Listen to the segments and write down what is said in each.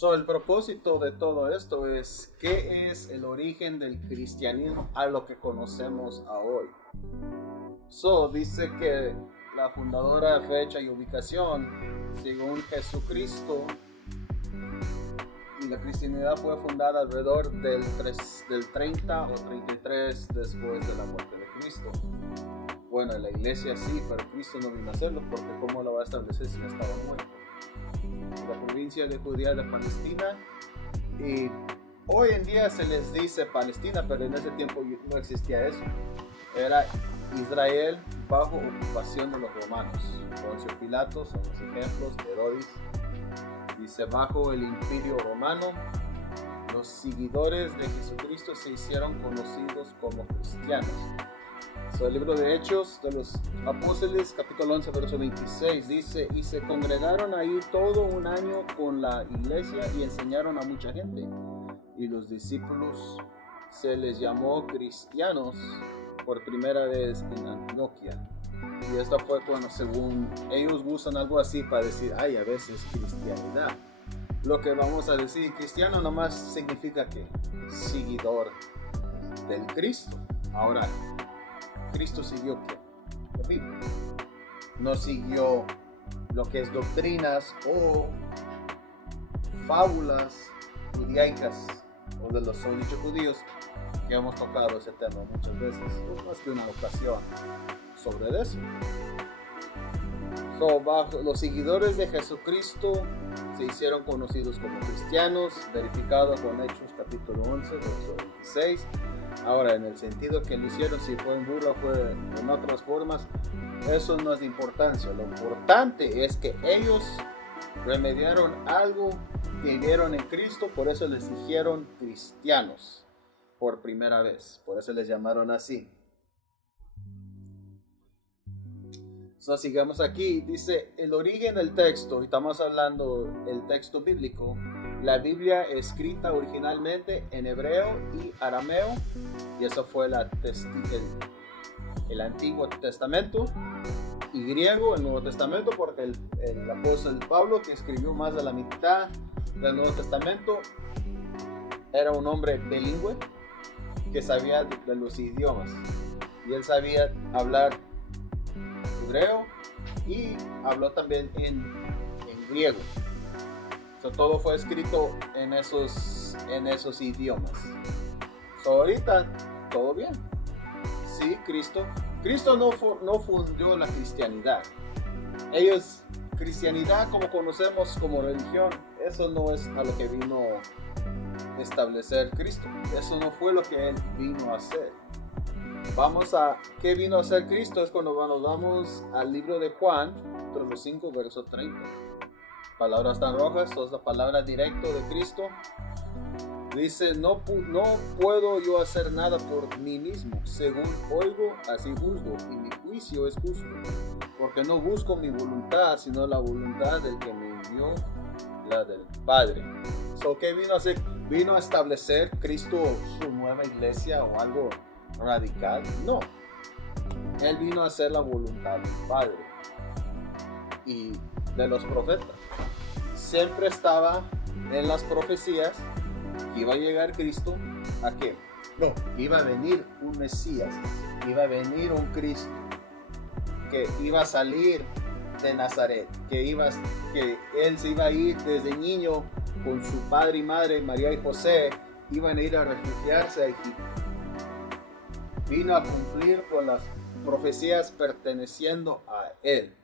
El propósito de todo esto es qué es el origen del cristianismo a lo que conocemos a hoy. Dice que la fundadora, fecha y ubicación, según Jesucristo, y la cristianidad fue fundada alrededor del 30 o 33 después de la muerte de Cristo. Bueno, la iglesia sí, pero Cristo no vino a hacerlo, porque ¿cómo lo va a establecer si ya estaba muerto? La provincia de Judea de Palestina, y hoy en día se les dice Palestina, pero en ese tiempo no existía eso. Era Israel bajo ocupación de los romanos. Poncio Pilato son los ejemplos, Herodes. Dice, bajo el imperio romano, los seguidores de Jesucristo se hicieron conocidos como cristianos. El libro de Hechos de los Apóstoles, capítulo 11, verso 26, dice, y se congregaron ahí todo un año con la iglesia y enseñaron a mucha gente. Y los discípulos se les llamó cristianos por primera vez en Antioquía. Y esto fue cuando, según ellos, usan algo así para decir, a veces cristianidad. Lo que vamos a decir, cristiano nomás significa que seguidor del Cristo. Ahora, Cristo siguió ¿qué? La Biblia. No siguió lo que es doctrinas o fábulas judaicas o de los dichos judíos, que hemos tocado ese tema muchas veces, más que una ocasión sobre eso. Bajo los seguidores de Jesucristo se hicieron conocidos como cristianos, verificado con Hechos capítulo 11, verso 26. Ahora, en el sentido que lo hicieron, si fue en burla, fue en otras formas, eso no es de importancia. Lo importante es que ellos remediaron algo que vieron en Cristo, por eso les dijeron cristianos por primera vez, por eso les llamaron así. Sigamos aquí, dice el origen del texto, y estamos hablando del texto bíblico. La Biblia escrita originalmente en hebreo y arameo, y eso fue el Antiguo Testamento, y griego, el Nuevo Testamento, porque el apóstol Pablo, que escribió más de la mitad del Nuevo Testamento, era un hombre bilingüe que sabía de los idiomas, y él sabía hablar hebreo y habló también en griego. Todo fue escrito en esos idiomas. Ahorita todo bien. Sí, Cristo no fundó la cristianidad. Cristianidad como conocemos como religión, eso no es a lo que vino a establecer Cristo. Eso no fue lo que Él vino a hacer. Vamos a qué vino a hacer Cristo, es cuando nos vamos al libro de Juan, capítulo 5, verso 30. Palabras tan rojas, es la palabra directa de Cristo. Dice, no puedo yo hacer nada por mí mismo, según oigo, así juzgo, y mi juicio es justo, porque no busco mi voluntad, sino la voluntad del que me envió, la del Padre. ¿Qué vino a hacer? ¿Vino a establecer Cristo su nueva iglesia o algo radical? No. Él vino a hacer la voluntad del Padre y de los profetas. Siempre estaba en las profecías que iba a llegar Cristo. ¿A qué? No, iba a venir un Mesías, iba a venir un Cristo que iba a salir de Nazaret, que él se iba a ir desde niño con su padre y madre, María y José, iban a ir a refugiarse a Egipto. Vino a cumplir con las profecías perteneciendo a él.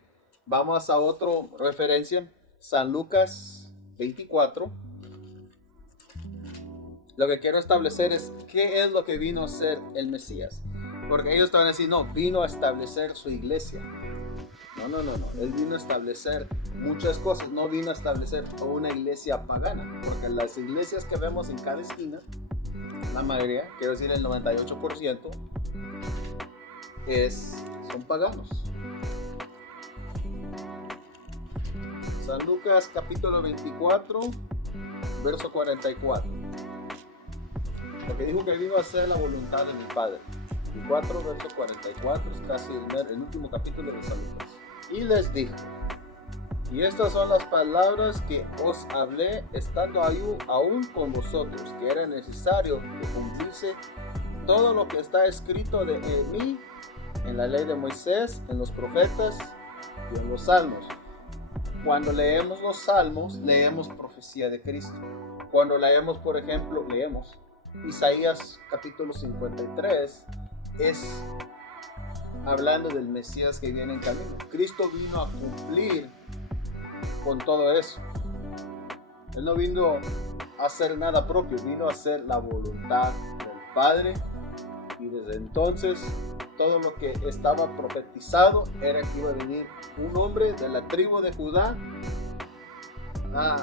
Vamos a otra referencia, San Lucas 24. Lo que quiero establecer es qué es lo que vino a hacer el Mesías. Porque ellos estaban a decir, no, vino a establecer su iglesia. No. Él vino a establecer muchas cosas. No vino a establecer una iglesia pagana. Porque las iglesias que vemos en cada esquina, la mayoría, quiero decir el 98%, son paganos. San Lucas capítulo 24, verso 44. Lo que dijo que vino a hacer la voluntad de mi Padre. 24, verso 44, es casi el último capítulo de San Lucas. Y les dijo, Y estas son las palabras que os hablé estando aún con vosotros, que era necesario que cumpliese todo lo que está escrito de mí en la ley de Moisés, en los profetas y en los salmos. Cuando leemos los salmos, leemos profecía de Cristo. Cuando leemos, por ejemplo, Isaías capítulo 53, es hablando del Mesías que viene en camino. Cristo vino a cumplir con todo eso. Él no vino a hacer nada propio, vino a hacer la voluntad del Padre. Y desde entonces, todo lo que estaba profetizado era que iba a venir un hombre de la tribu de Judá a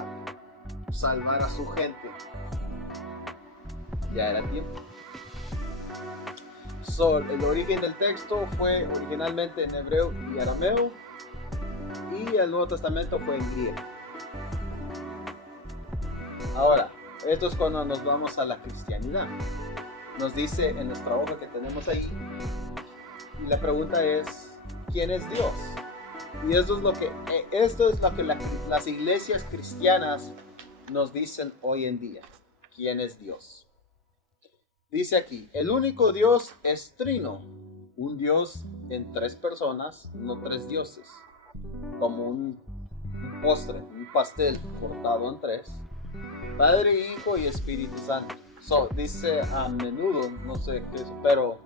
salvar a su gente. Ya era tiempo. El origen del texto fue originalmente en hebreo y arameo, y el Nuevo Testamento fue en griego. Ahora, esto es cuando nos vamos a la cristianidad. Nos dice en nuestra hoja que tenemos ahí, y la pregunta es, ¿quién es Dios? Y esto es lo que las iglesias cristianas nos dicen hoy en día. ¿Quién es Dios? Dice aquí, el único Dios es trino, un Dios en tres personas, no tres dioses, como un postre, un pastel cortado en tres, Padre, Hijo y Espíritu Santo. Dice a menudo, no sé qué es, pero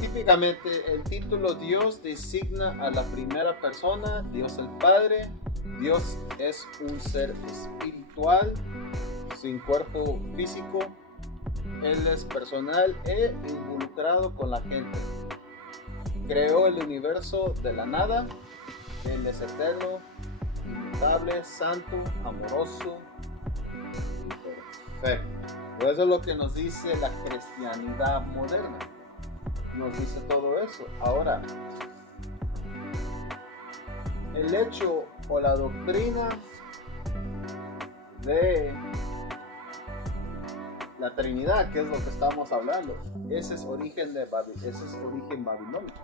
típicamente el título Dios designa a la primera persona, Dios el Padre. Dios es un ser espiritual, sin cuerpo físico. Él es personal e involucrado con la gente. Creó el universo de la nada. Él es eterno, inmutable, santo, amoroso y perfecto. Eso es lo que nos dice la cristianidad moderna. Nos dice todo eso. Ahora, el hecho o la doctrina de la Trinidad, que es lo que estamos hablando, ese es origen babilónico.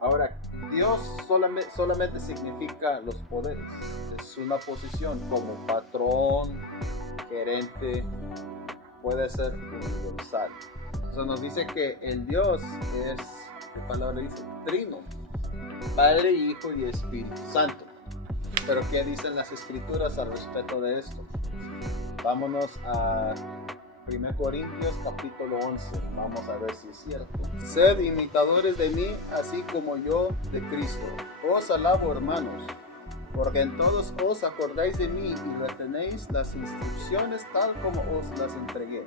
Ahora, Dios solamente significa los poderes. Es una posición como patrón, gerente, puede ser universal. Eso nos dice que el Dios es, ¿qué palabra dice? Trino, Padre, Hijo y Espíritu Santo. Pero ¿qué dicen las Escrituras al respecto de esto? Vámonos a 1 Corintios capítulo 11. Vamos a ver si es cierto. Sed imitadores de mí, así como yo de Cristo. Os alabo, hermanos, porque en todos os acordáis de mí y retenéis las instrucciones tal como os las entregué.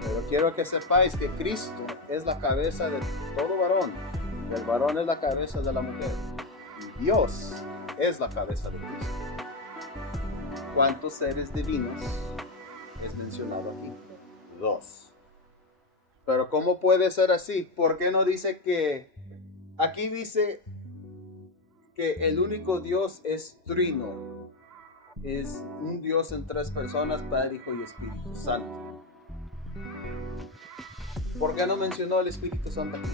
Pero quiero que sepáis que Cristo es la cabeza de todo varón. El varón es la cabeza de la mujer. Y Dios es la cabeza de Cristo. ¿Cuántos seres divinos es mencionado aquí? 2. Pero ¿cómo puede ser así? ¿Por qué no dice que aquí dice que el único Dios es trino? Es un Dios en tres personas, Padre, Hijo y Espíritu Santo. ¿Por qué no mencionó el Espíritu Santo aquí?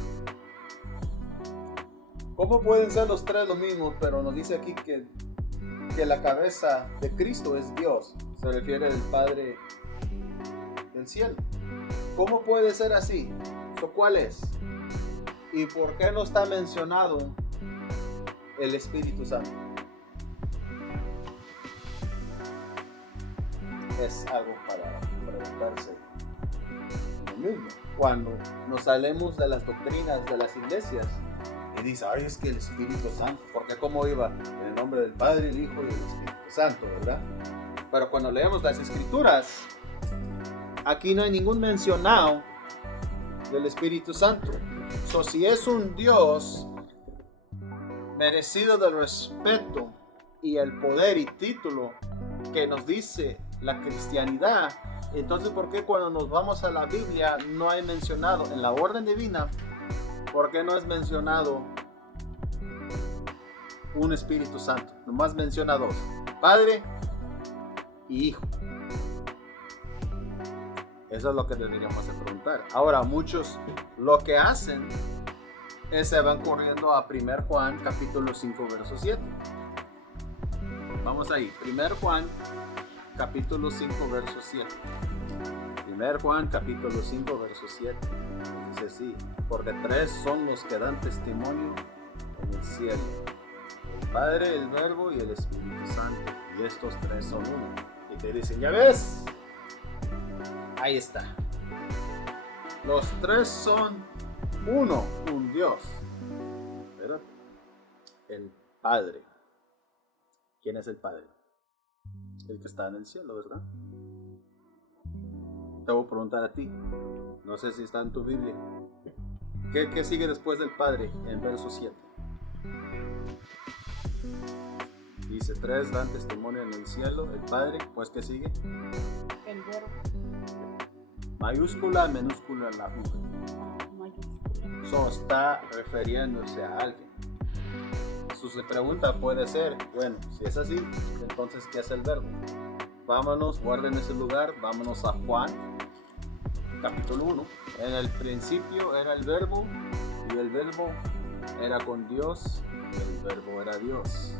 ¿Cómo pueden ser los tres lo mismo? Pero nos dice aquí que la cabeza de Cristo es Dios. Se refiere al Padre del cielo. ¿Cómo puede ser así? ¿Cuál es? ¿Y por qué no está mencionado el Espíritu Santo? Es algo para preguntarse lo mismo. Cuando nos salemos de las doctrinas de las iglesias y dice, ay, es que el Espíritu Santo, porque cómo iba en el nombre del Padre, el Hijo y el Espíritu Santo, ¿verdad? Pero cuando leemos las Escrituras, aquí no hay ningún mencionado del Espíritu Santo. Si es un Dios merecido del respeto y el poder y título que nos dice la cristianidad, entonces ¿por qué cuando nos vamos a la Biblia no hay mencionado en la orden divina? ¿Por qué no es mencionado un Espíritu Santo? Nomás menciona dos, Padre y Hijo. Eso es lo que deberíamos de preguntar. Ahora, muchos lo que hacen Se van corriendo a 1 Juan capítulo 5 verso 7. Vamos ahí, 1 Juan capítulo 5 verso 7. 1 Juan capítulo 5 verso 7. Dice así: porque tres son los que dan testimonio en el cielo: el Padre, el Verbo y el Espíritu Santo. Y estos tres son uno. Y te dicen, ¿ya ves? Ahí está. Los tres son uno, un Dios. Espérate. El Padre. ¿Quién es el Padre? El que está en el cielo, ¿verdad? Te voy a preguntar a ti. No sé si está en tu Biblia. ¿Qué sigue después del Padre en verso 7? Dice, tres dan testimonio en el cielo, el Padre, pues ¿qué sigue? El Verbo. Mayúscula, minúscula la U. Mayúscula. So, está refiriéndose a alguien. Su pregunta puede ser, bueno, si es así, entonces ¿qué es el Verbo? Vámonos, guarden ese lugar, vámonos a Juan, capítulo 1. En el principio era el Verbo, y el Verbo era con Dios, y el Verbo era Dios.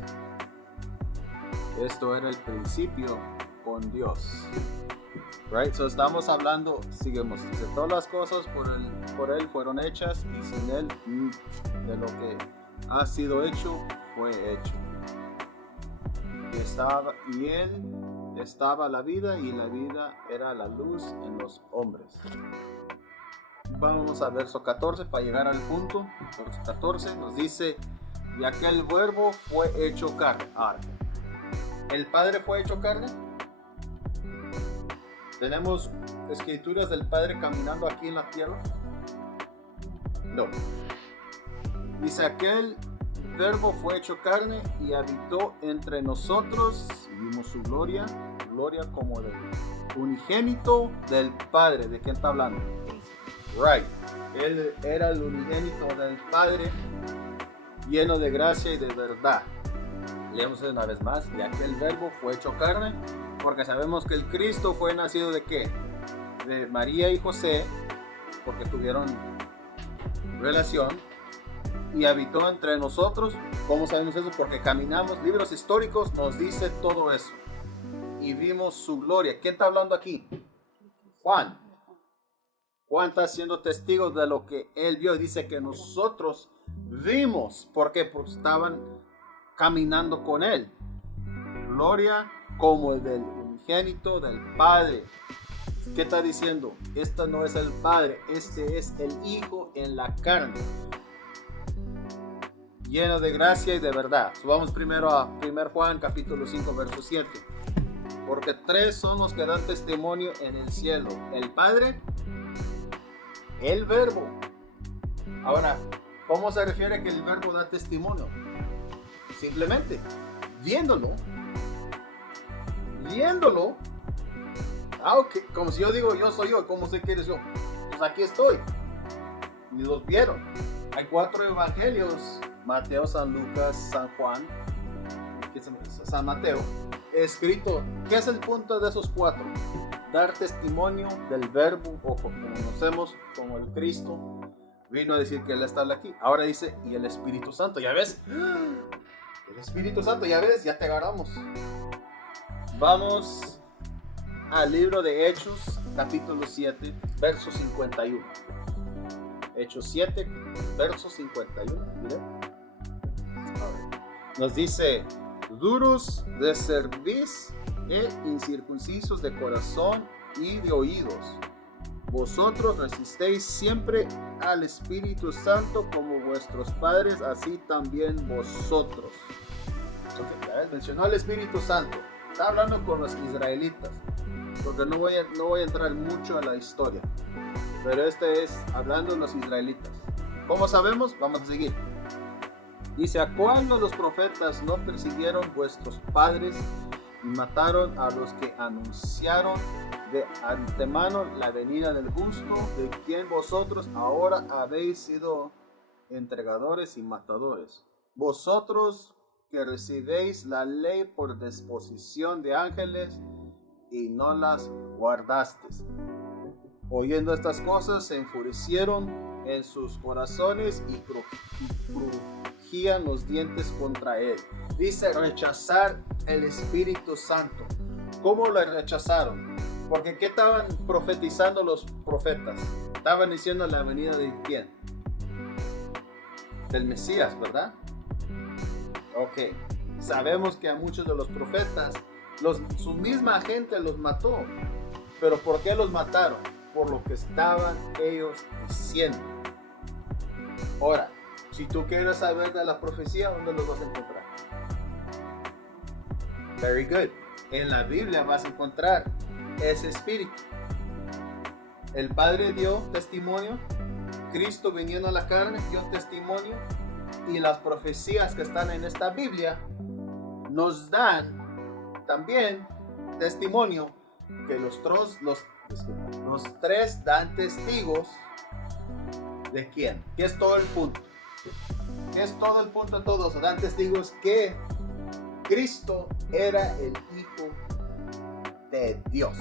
Esto era el principio con Dios. Right? So estamos hablando, seguimos, dice, todas las cosas por él fueron hechas, y sin él, de lo que ha sido hecho, fue hecho. Y él estaba la vida, y la vida era la luz en los hombres. Vamos a verso 14 para llegar al punto. Verso 14 nos dice, y aquel Verbo fue hecho carne. Ahora, ¿el Padre fue hecho carne? ¿Tenemos escrituras del Padre caminando aquí en la tierra? No. Dice, aquel Verbo fue hecho carne y habitó entre nosotros, y vimos su gloria como del unigénito del Padre. ¿De quién está hablando? Right. Él era el unigénito del Padre, lleno de gracia y de verdad. Leemos una vez más, y aquel Verbo fue hecho carne, porque sabemos que el Cristo fue nacido ¿de qué? De María y José, porque tuvieron relación, y habitó entre nosotros. ¿Cómo sabemos eso? Porque caminamos, libros históricos nos dice todo eso, y vimos su gloria. ¿Quién está hablando aquí? Juan. Juan está siendo testigo de lo que él vio, y dice que nosotros vimos, porque pues estaban caminando con él. Gloria como el del unigénito del Padre. ¿Qué está diciendo? Este no es el Padre, este es el Hijo en la carne, lleno de gracia y de verdad. Vamos primero a 1 Juan capítulo 5 verso 7. Porque tres son los que dan testimonio en el cielo: el Padre, el Verbo. Ahora, ¿cómo se refiere que el Verbo da testimonio? Simplemente viéndolo. Okay. Como si yo digo, yo soy yo, ¿cómo sé que eres yo? Pues aquí estoy. Y los vieron. Hay 4 evangelios: Mateo, San Lucas, San Juan, San Mateo, escrito. ¿Qué es el punto de esos 4? Dar testimonio del Verbo, o como conocemos como el Cristo, vino a decir que Él está aquí. Ahora dice, y el Espíritu Santo, ¿ya ves? El Espíritu Santo, ¿ya ves? Ya te agarramos. Vamos al libro de Hechos, capítulo 7, verso 51. Hechos 7, verso 51. Mira. Nos dice, duros de cerviz e incircuncisos de corazón y de oídos, vosotros resistéis siempre al Espíritu Santo como vuestros padres, así también vosotros. Okay, mencionó al Espíritu Santo. Está hablando con los israelitas, porque no voy a entrar mucho en la historia, pero este es hablando de los israelitas. ¿Cómo sabemos? Vamos a seguir. Dice, ¿a cuál de los profetas no persiguieron vuestros padres y mataron a los que anunciaron de antemano la venida del justo, de quien vosotros ahora habéis sido entregadores y matadores? Vosotros que recibéis la ley por disposición de ángeles y no las guardasteis. Oyendo estas cosas se enfurecieron en sus corazones y crujían los dientes contra él. Dice rechazar el Espíritu Santo. ¿Cómo lo rechazaron? Porque ¿qué estaban profetizando los profetas? Estaban diciendo la venida de ¿quién? Del Mesías, ¿verdad? Ok. Sabemos que a muchos de los profetas, su misma gente los mató. ¿Pero por qué los mataron? Por lo que estaban ellos diciendo. Ahora, si tú quieres saber de la profecía, ¿dónde los vas a encontrar? Very good. En la Biblia vas a encontrar ese espíritu. El Padre dio testimonio, Cristo viniendo a la carne dio testimonio, y las profecías que están en esta Biblia nos dan también testimonio que los tres dan testigos de quién. ¿Qué es todo el punto? ¿Qué es todo el punto de todos? Dan testigos que Cristo era el Hijo de Dios.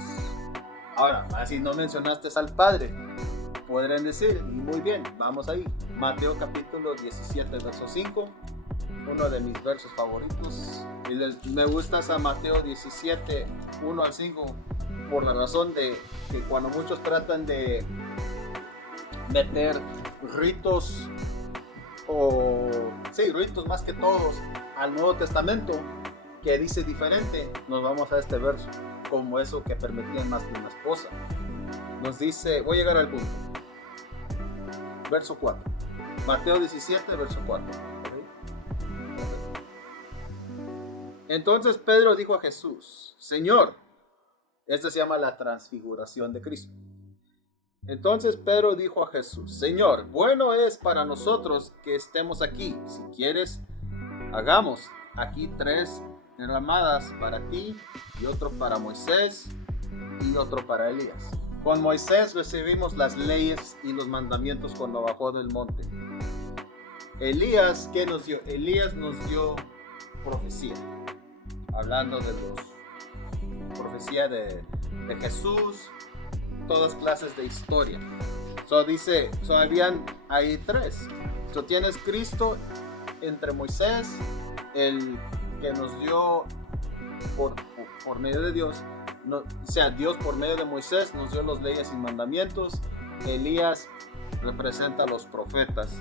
Ahora, si no mencionaste al Padre, podrían decir, muy bien, vamos ahí. Mateo capítulo 17, verso 5, uno de mis versos favoritos. Y me gusta esa Mateo 17, 1 al 5, por la razón de que cuando muchos tratan de meter ritos, ritos más que todos, al Nuevo Testamento, que dice diferente, nos vamos a este verso, como eso que permitían más de una esposa. Nos dice, voy a llegar al punto. Verso 4. Mateo 17, verso 4. Entonces Pedro dijo a Jesús, Señor, esta se llama la transfiguración de Cristo. Entonces Pedro dijo a Jesús, Señor, bueno es para nosotros que estemos aquí. Si quieres, hagamos aquí 3 derramadas para ti, y otro para Moisés, y otro para Elías. Con Moisés recibimos las leyes y los mandamientos cuando bajó del monte. Elías, ¿qué nos dio? Elías nos dio profecía, hablando de profecía de Jesús, todas clases de historia. Habían ahí 3. Tienes Cristo entre Moisés, el que nos dio por medio de Dios, Dios por medio de Moisés nos dio las leyes y mandamientos. Elías representa a los profetas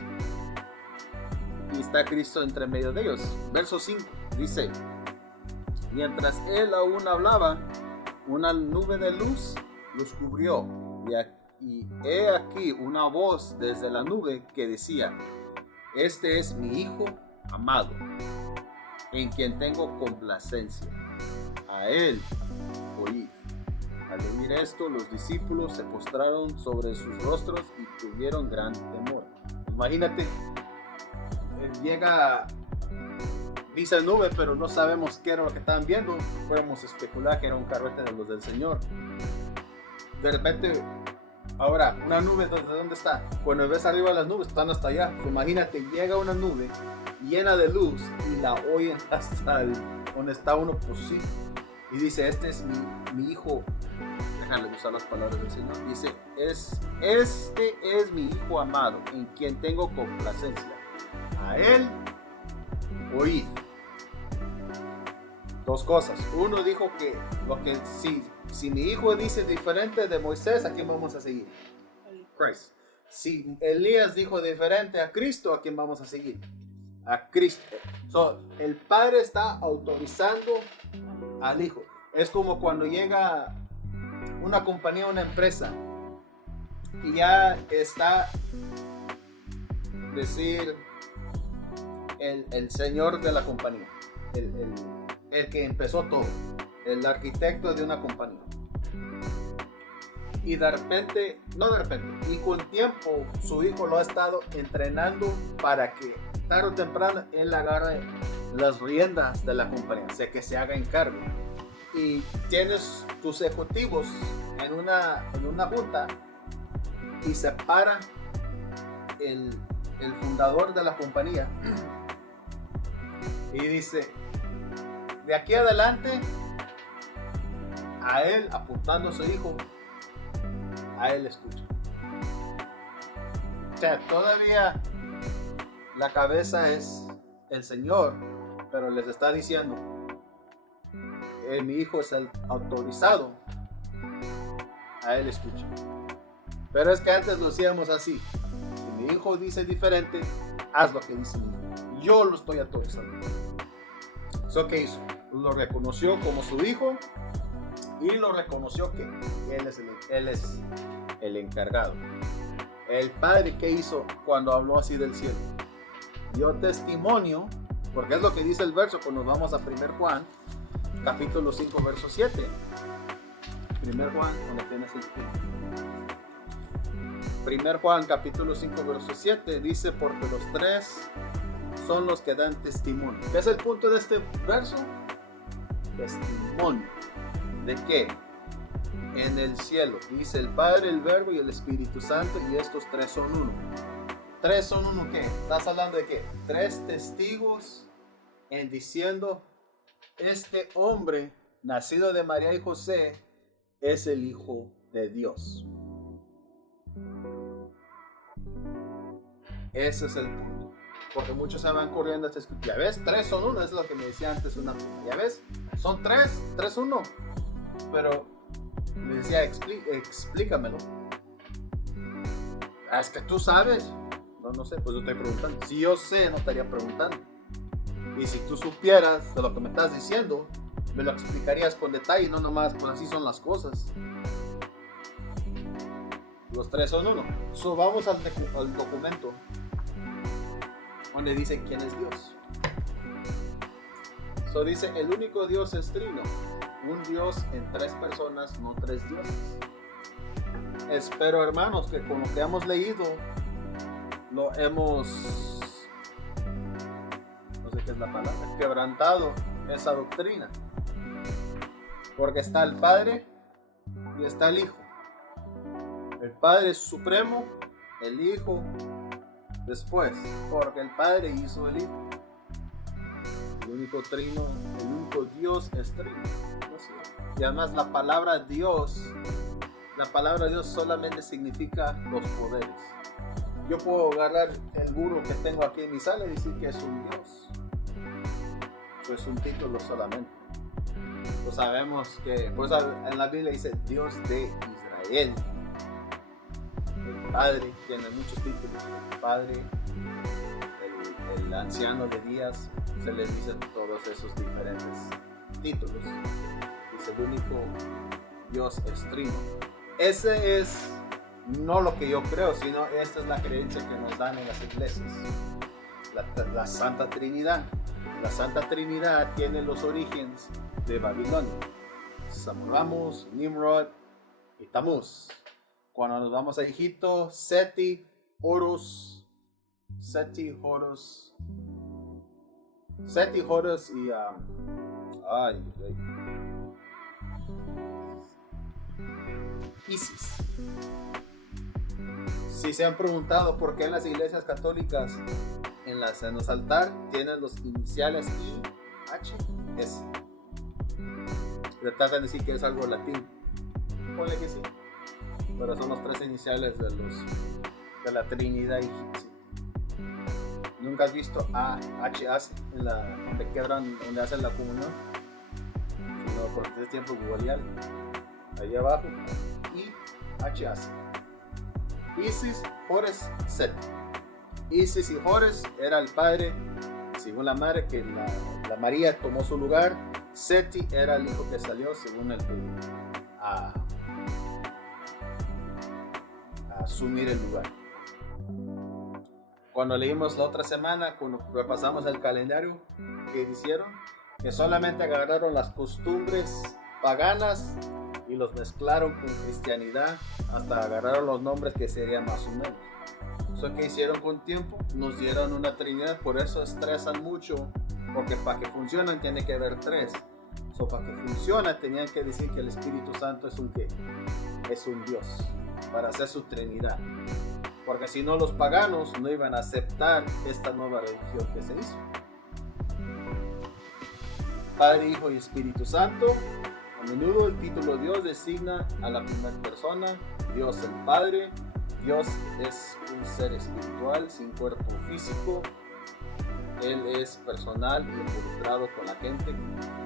y está Cristo entre medio de ellos. Verso 5 dice, mientras él aún hablaba, una nube de luz los cubrió, y he aquí una voz desde la nube que decía, este es mi Hijo amado, en quien tengo complacencia, a él oíd. Al oír esto, los discípulos se postraron sobre sus rostros y tuvieron gran temor. Imagínate, dice nube, pero no sabemos qué era lo que estaban viendo. Podemos especular que era un carruaje de los del Señor. De repente, ahora, una nube, ¿de dónde está? Cuando ves arriba las nubes, están hasta allá. Imagínate, llega una nube llena de luz y la oyen hasta donde está uno, pues sí. Y dice, este es mi hijo. Déjale usar las palabras del Señor. Dice, este es mi Hijo amado, en quien tengo complacencia. A él oíd. 2 cosas. Uno dijo que si mi hijo dice diferente de Moisés, ¿a quién vamos a seguir? Christ. Si Elías dijo diferente a Cristo, ¿a quién vamos a seguir? A Cristo. El Padre está autorizando al Hijo. Es como cuando llega una compañía, una empresa, y ya está decir el señor de la compañía, el que empezó todo, el arquitecto de una compañía. Y y con tiempo su hijo lo ha estado entrenando para que tarde o temprano él agarre las riendas de la compañía, o sea, que se haga encargo. Y tienes tus ejecutivos en una junta y se para el fundador de la compañía y dice, de aquí adelante, a él apuntando a su hijo, a él escucha. O sea, todavía la cabeza es el Señor, pero les está diciendo, mi hijo es el autorizado, a él escucha. Pero es que antes lo hacíamos así. Si mi hijo dice diferente, haz lo que dice mi hijo. Yo lo estoy autorizando. ¿Eso qué hizo? Lo reconoció como su hijo y lo reconoció que él es el encargado. El padre, ¿qué hizo cuando habló así del cielo? Dio testimonio, porque es lo que dice el verso cuando vamos a 1 Juan, capítulo 5, verso 7. 1 Juan, donde tienes el título. 1 Juan, capítulo 5, verso 7, dice, porque los tres son los que dan testimonio. ¿Qué es el punto de este verso? Testimonio. ¿De qué? En el cielo, dice el Padre, el Verbo y el Espíritu Santo, y estos tres son uno. ¿Tres son uno qué? ¿Estás hablando de qué? Tres testigos en diciendo, este hombre, nacido de María y José, es el Hijo de Dios. Ese es el punto. Porque muchos se van corriendo a esta escritura. Ya ves, tres son uno, es lo que me decía antes una. Ya ves, son tres uno. Pero me decía, explícamelo. Es que tú sabes. No sé, pues yo estoy preguntando. Si yo sé, no estaría preguntando. Y si tú supieras de lo que me estás diciendo, me lo explicarías con detalle, no nomás, pues así son las cosas. Los tres son uno. So, vamos al documento donde dice quién es Dios. So, dice, el único Dios es trino. Un Dios en tres personas, no tres dioses. Espero, hermanos, que con lo que hemos leído, lo hemos, no sé qué es la palabra, quebrantado esa doctrina. Porque está el Padre y está el Hijo. El Padre es supremo, el Hijo después, porque el Padre hizo el Hijo. El único trino, el único Dios es trino. Y además la palabra Dios solamente significa los poderes. Yo puedo agarrar el burro que tengo aquí en mi sala y decir que es un Dios. Eso es un título solamente. Pues sabemos que, pues en la Biblia dice Dios de Israel. El Padre tiene muchos títulos. El Padre, el anciano de días, se les dice todos esos diferentes títulos. Dice el único Dios es trino. Ese es no lo que yo creo, sino esta es la creencia que nos dan en las iglesias. La Santa Trinidad. La Santa Trinidad tiene los orígenes de Babilonia. Semiramis, Nimrod y Tamuz. Cuando nos vamos a Egipto, Seti, Horus y Isis. Si se han preguntado por qué en las iglesias católicas en los altares tienen los iniciales IHS, le tratan de decir que es algo latín. Ponle que sí, pero son los tres iniciales de la Trinidad egipcia. ¿Nunca has visto AHS donde hacen la comunión? No, por este tiempo googlear ahí abajo. IHS. Isis, Horus, Set. Isis y Horus era el padre, según la madre, que la María tomó su lugar. Seti era el hijo que salió, según el a asumir el lugar. Cuando leímos la otra semana, cuando repasamos el calendario, que hicieron, que solamente agarraron las costumbres paganas y los mezclaron con cristianidad hasta agarraron los nombres que serían más o menos. Eso que hicieron con tiempo, nos dieron una trinidad, por eso estresan mucho, porque para que funcionen tiene que haber tres. Para que funcione tenían que decir que el Espíritu Santo es un ¿qué? Es un Dios, para hacer su trinidad. Porque si no, los paganos no iban a aceptar esta nueva religión que se hizo. Padre, Hijo y Espíritu Santo. A menudo el título Dios designa a la primera persona, Dios el Padre, Dios es un ser espiritual sin cuerpo físico. Él es personal y involucrado con la gente.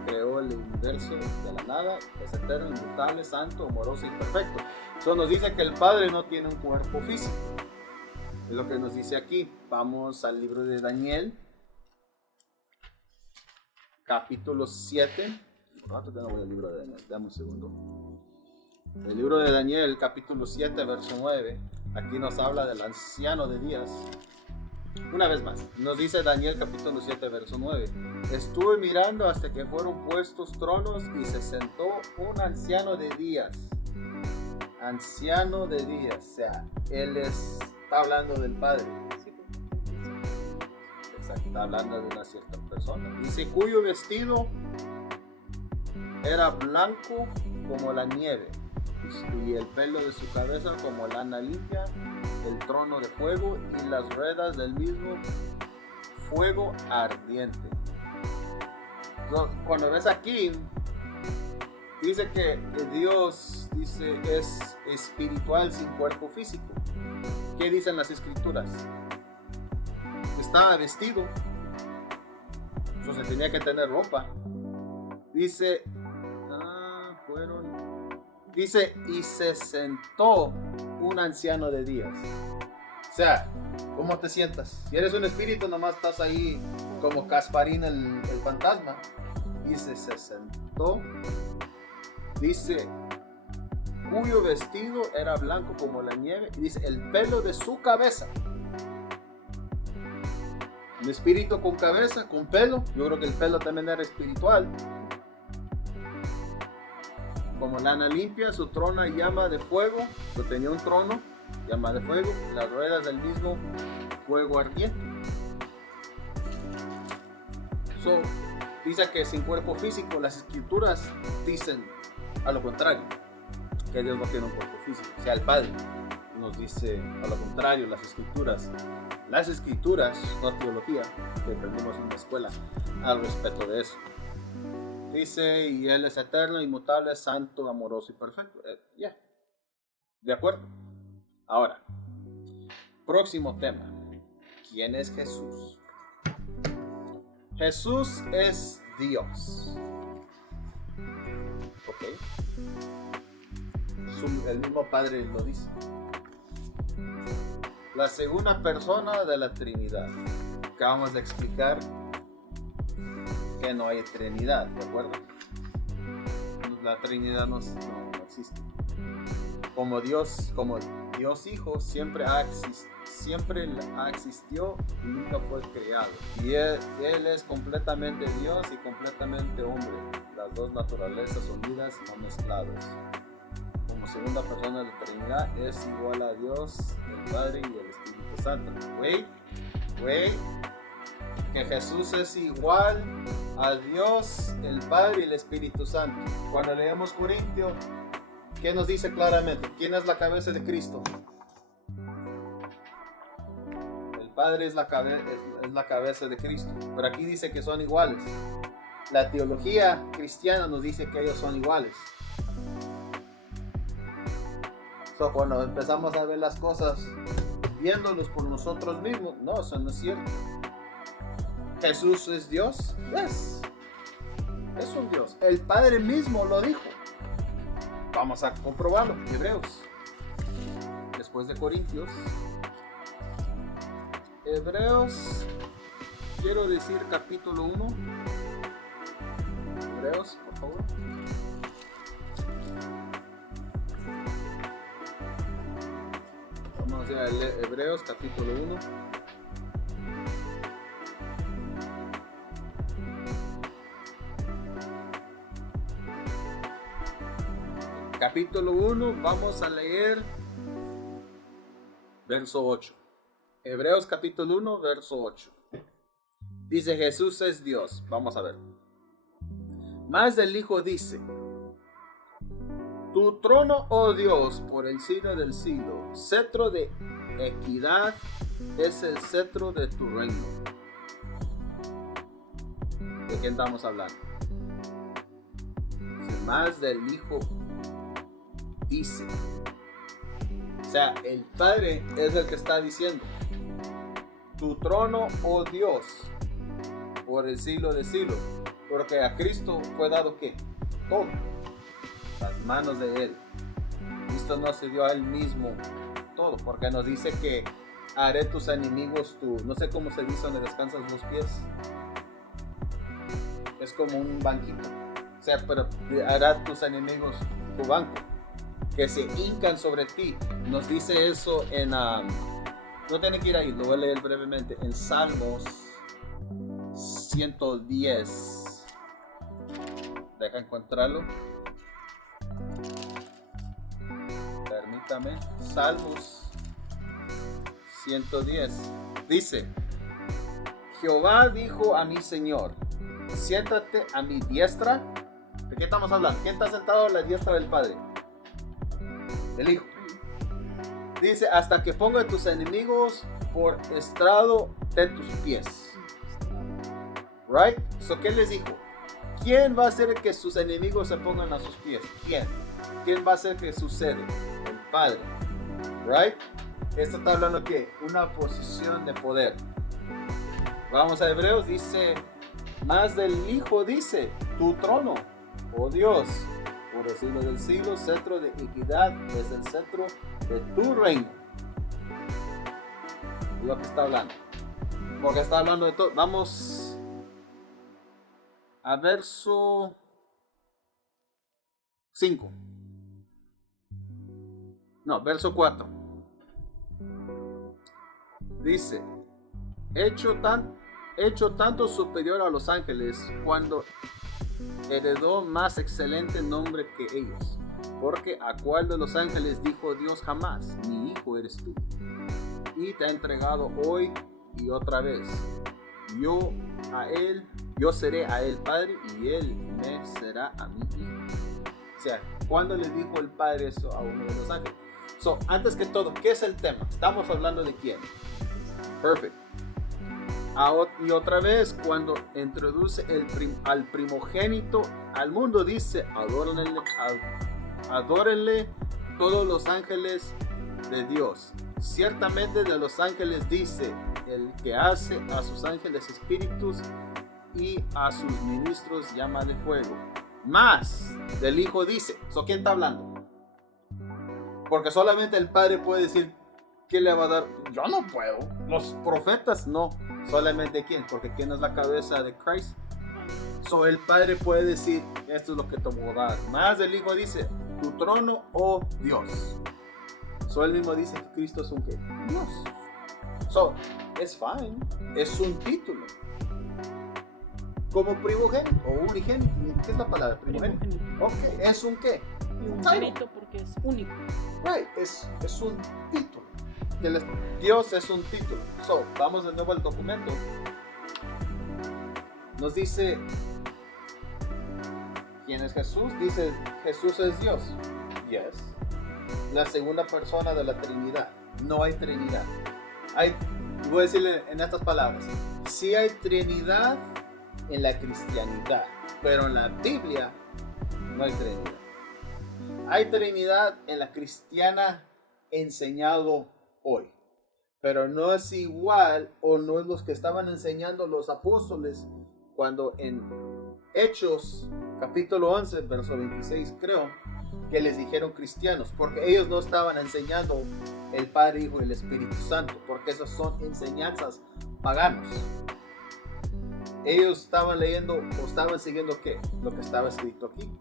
Creó el universo de la nada. Es eterno, inmutable, santo, amoroso y perfecto. Eso nos dice que el Padre no tiene un cuerpo físico. Es lo que nos dice aquí. Vamos al libro de Daniel, capítulo 7. ¿Cuánto que no voy al libro de Daniel? Dame un segundo. El libro de Daniel, capítulo 7, verso 9. Aquí nos habla del anciano de días. Una vez más, nos dice Daniel capítulo 7, verso 9. Estuve mirando hasta que fueron puestos tronos y se sentó un anciano de días. Anciano de días, o sea, él está hablando del Padre. Exacto, está hablando de una cierta persona. Dice, cuyo vestido era blanco como la nieve y el pelo de su cabeza como lana limpia, el trono de fuego y las ruedas del mismo fuego ardiente. Entonces, cuando ves aquí, dice que Dios es espiritual sin cuerpo físico. ¿Qué dicen las escrituras? Estaba vestido, entonces tenía que tener ropa. Dice, y se sentó un anciano de días. O sea, ¿cómo te sientas? Si eres un espíritu, nomás estás ahí como Casparín el fantasma. Dice, se sentó. Dice, cuyo vestido era blanco como la nieve. Y dice, el pelo de su cabeza. Un espíritu con cabeza, con pelo. Yo creo que el pelo también era espiritual. Como lana limpia, su trono llama de fuego. Yo tenía un trono, llama de fuego. Las ruedas del mismo fuego ardiente. Dice que sin cuerpo físico, las escrituras dicen a lo contrario, que Dios no tiene un cuerpo físico. O sea, el Padre nos dice a lo contrario, las escrituras, no teología, que aprendimos en la escuela, al respecto de eso. Dice, y Él es eterno, inmutable, santo, amoroso y perfecto. Ya. ¿De acuerdo? Ahora, próximo tema. ¿Quién es Jesús? Jesús es Dios. ¿Ok? El mismo Padre lo dice. La segunda persona de la Trinidad. Acabamos de explicar que no hay Trinidad, ¿de acuerdo? La Trinidad no existe. Como Dios Hijo siempre ha existido y nunca fue creado. Y él es completamente Dios y completamente hombre. Las dos naturalezas unidas y no mezcladas. Como segunda persona de la Trinidad es igual a Dios, el Padre y el Espíritu Santo. Que Jesús es igual a Dios, el Padre y el Espíritu Santo. Cuando leemos Corintios, ¿qué nos dice claramente? ¿Quién es la cabeza de Cristo? El Padre es la cabeza de Cristo. Pero aquí dice que son iguales. La teología cristiana nos dice que ellos son iguales. Cuando empezamos a ver las cosas viéndolos por nosotros mismos, no, eso no es cierto. ¿Jesús es Dios? Yes. Es un Dios. El Padre mismo lo dijo. Vamos a comprobarlo. Hebreos. Después de Corintios. Hebreos. Quiero decir capítulo 1. Hebreos, por favor. Vamos a leer Hebreos capítulo 1. Capítulo 1, vamos a leer verso 8. Hebreos capítulo 1, verso 8. Dice, Jesús es Dios. Vamos a ver. Mas el Hijo dice, tu trono, oh Dios, por el siglo del siglo, cetro de equidad es el cetro de tu reino. ¿De quién estamos hablando? Más del Hijo dice, O sea, el Padre es el que está diciendo, tu trono, oh Dios, por el siglo de siglos. Porque a Cristo fue dado ¿qué? Todo. Las manos de Él. Cristo no se dio a Él mismo todo. Porque nos dice que haré tus enemigos tú. No sé cómo se dice donde descansas los pies. Es como un banquito. O sea, pero hará tus enemigos tu banco. Que se hincan sobre ti. Nos dice eso en... no tiene que ir ahí, lo voy a leer brevemente. En Salmos 110. Deja encontrarlo. Permítame. Salmos 110. Dice: Jehová dijo a mi Señor, siéntate a mi diestra. ¿De qué estamos hablando? ¿Quién está sentado a la diestra del Padre? El Hijo. Dice, hasta que ponga tus enemigos por estrado de tus pies. Right? So, ¿qué les dijo? ¿Quién va a hacer que sus enemigos se pongan a sus pies? ¿Quién? ¿Quién va a hacer que suceda? El Padre. Right? Esto está hablando ¿qué? Una posición de poder. Vamos a Hebreos, dice, más del Hijo dice, tu trono, oh Dios, por el siglo del siglo, cetro de equidad es el cetro de tu reino. Lo que está hablando. Porque está hablando de todo. Vamos a verso 5. No, verso 4. Dice, hecho tanto superior a los ángeles cuando heredó más excelente nombre que ellos. Porque a cuál de los ángeles dijo Dios jamás, mi hijo eres tú. Y te ha entregado hoy y otra vez. Yo seré a él padre y él me será a mí hijo. O sea, ¿cuándo le dijo el Padre eso a uno de los ángeles? So, antes que todo, ¿qué es el tema? Estamos hablando de quién. Perfect. Y otra vez, cuando introduce al primogénito al mundo, dice, adórenle todos los ángeles de Dios. Ciertamente de los ángeles dice, el que hace a sus ángeles espíritus y a sus ministros llama de fuego. Más del Hijo dice, ¿so quién está hablando? Porque solamente el Padre puede decir, ¿qué le va a dar? Yo no puedo. Los profetas no. Solamente quién, porque quién es la cabeza de Cristo. So el Padre puede decir, esto es lo que te voy a dar. Más del Hijo dice, tu trono, oh Dios. So él mismo dice que Cristo es un ¿qué? Dios. So, es fine. Es un título. Como primogénito o unigénito. ¿Qué es la palabra? Primogénito. Ok, es un ¿qué? Y unigénito porque es único. Right, es un título. Dios es un título. So, vamos de nuevo al documento. Nos dice, ¿quién es Jesús? Dice, Jesús es Dios. Yes. La segunda persona de la Trinidad. No hay Trinidad. Voy a decirle en estas palabras. Sí hay Trinidad en la cristianidad, pero en la Biblia no hay Trinidad. Hay Trinidad en la cristiana enseñado hoy, pero no es igual o no es los que estaban enseñando los apóstoles cuando en Hechos capítulo 11 verso 26 creo que les dijeron cristianos, porque ellos no estaban enseñando el Padre, Hijo y el Espíritu Santo, porque esas son enseñanzas paganos. Ellos estaban leyendo o estaban siguiendo ¿qué? Lo que estaba escrito aquí.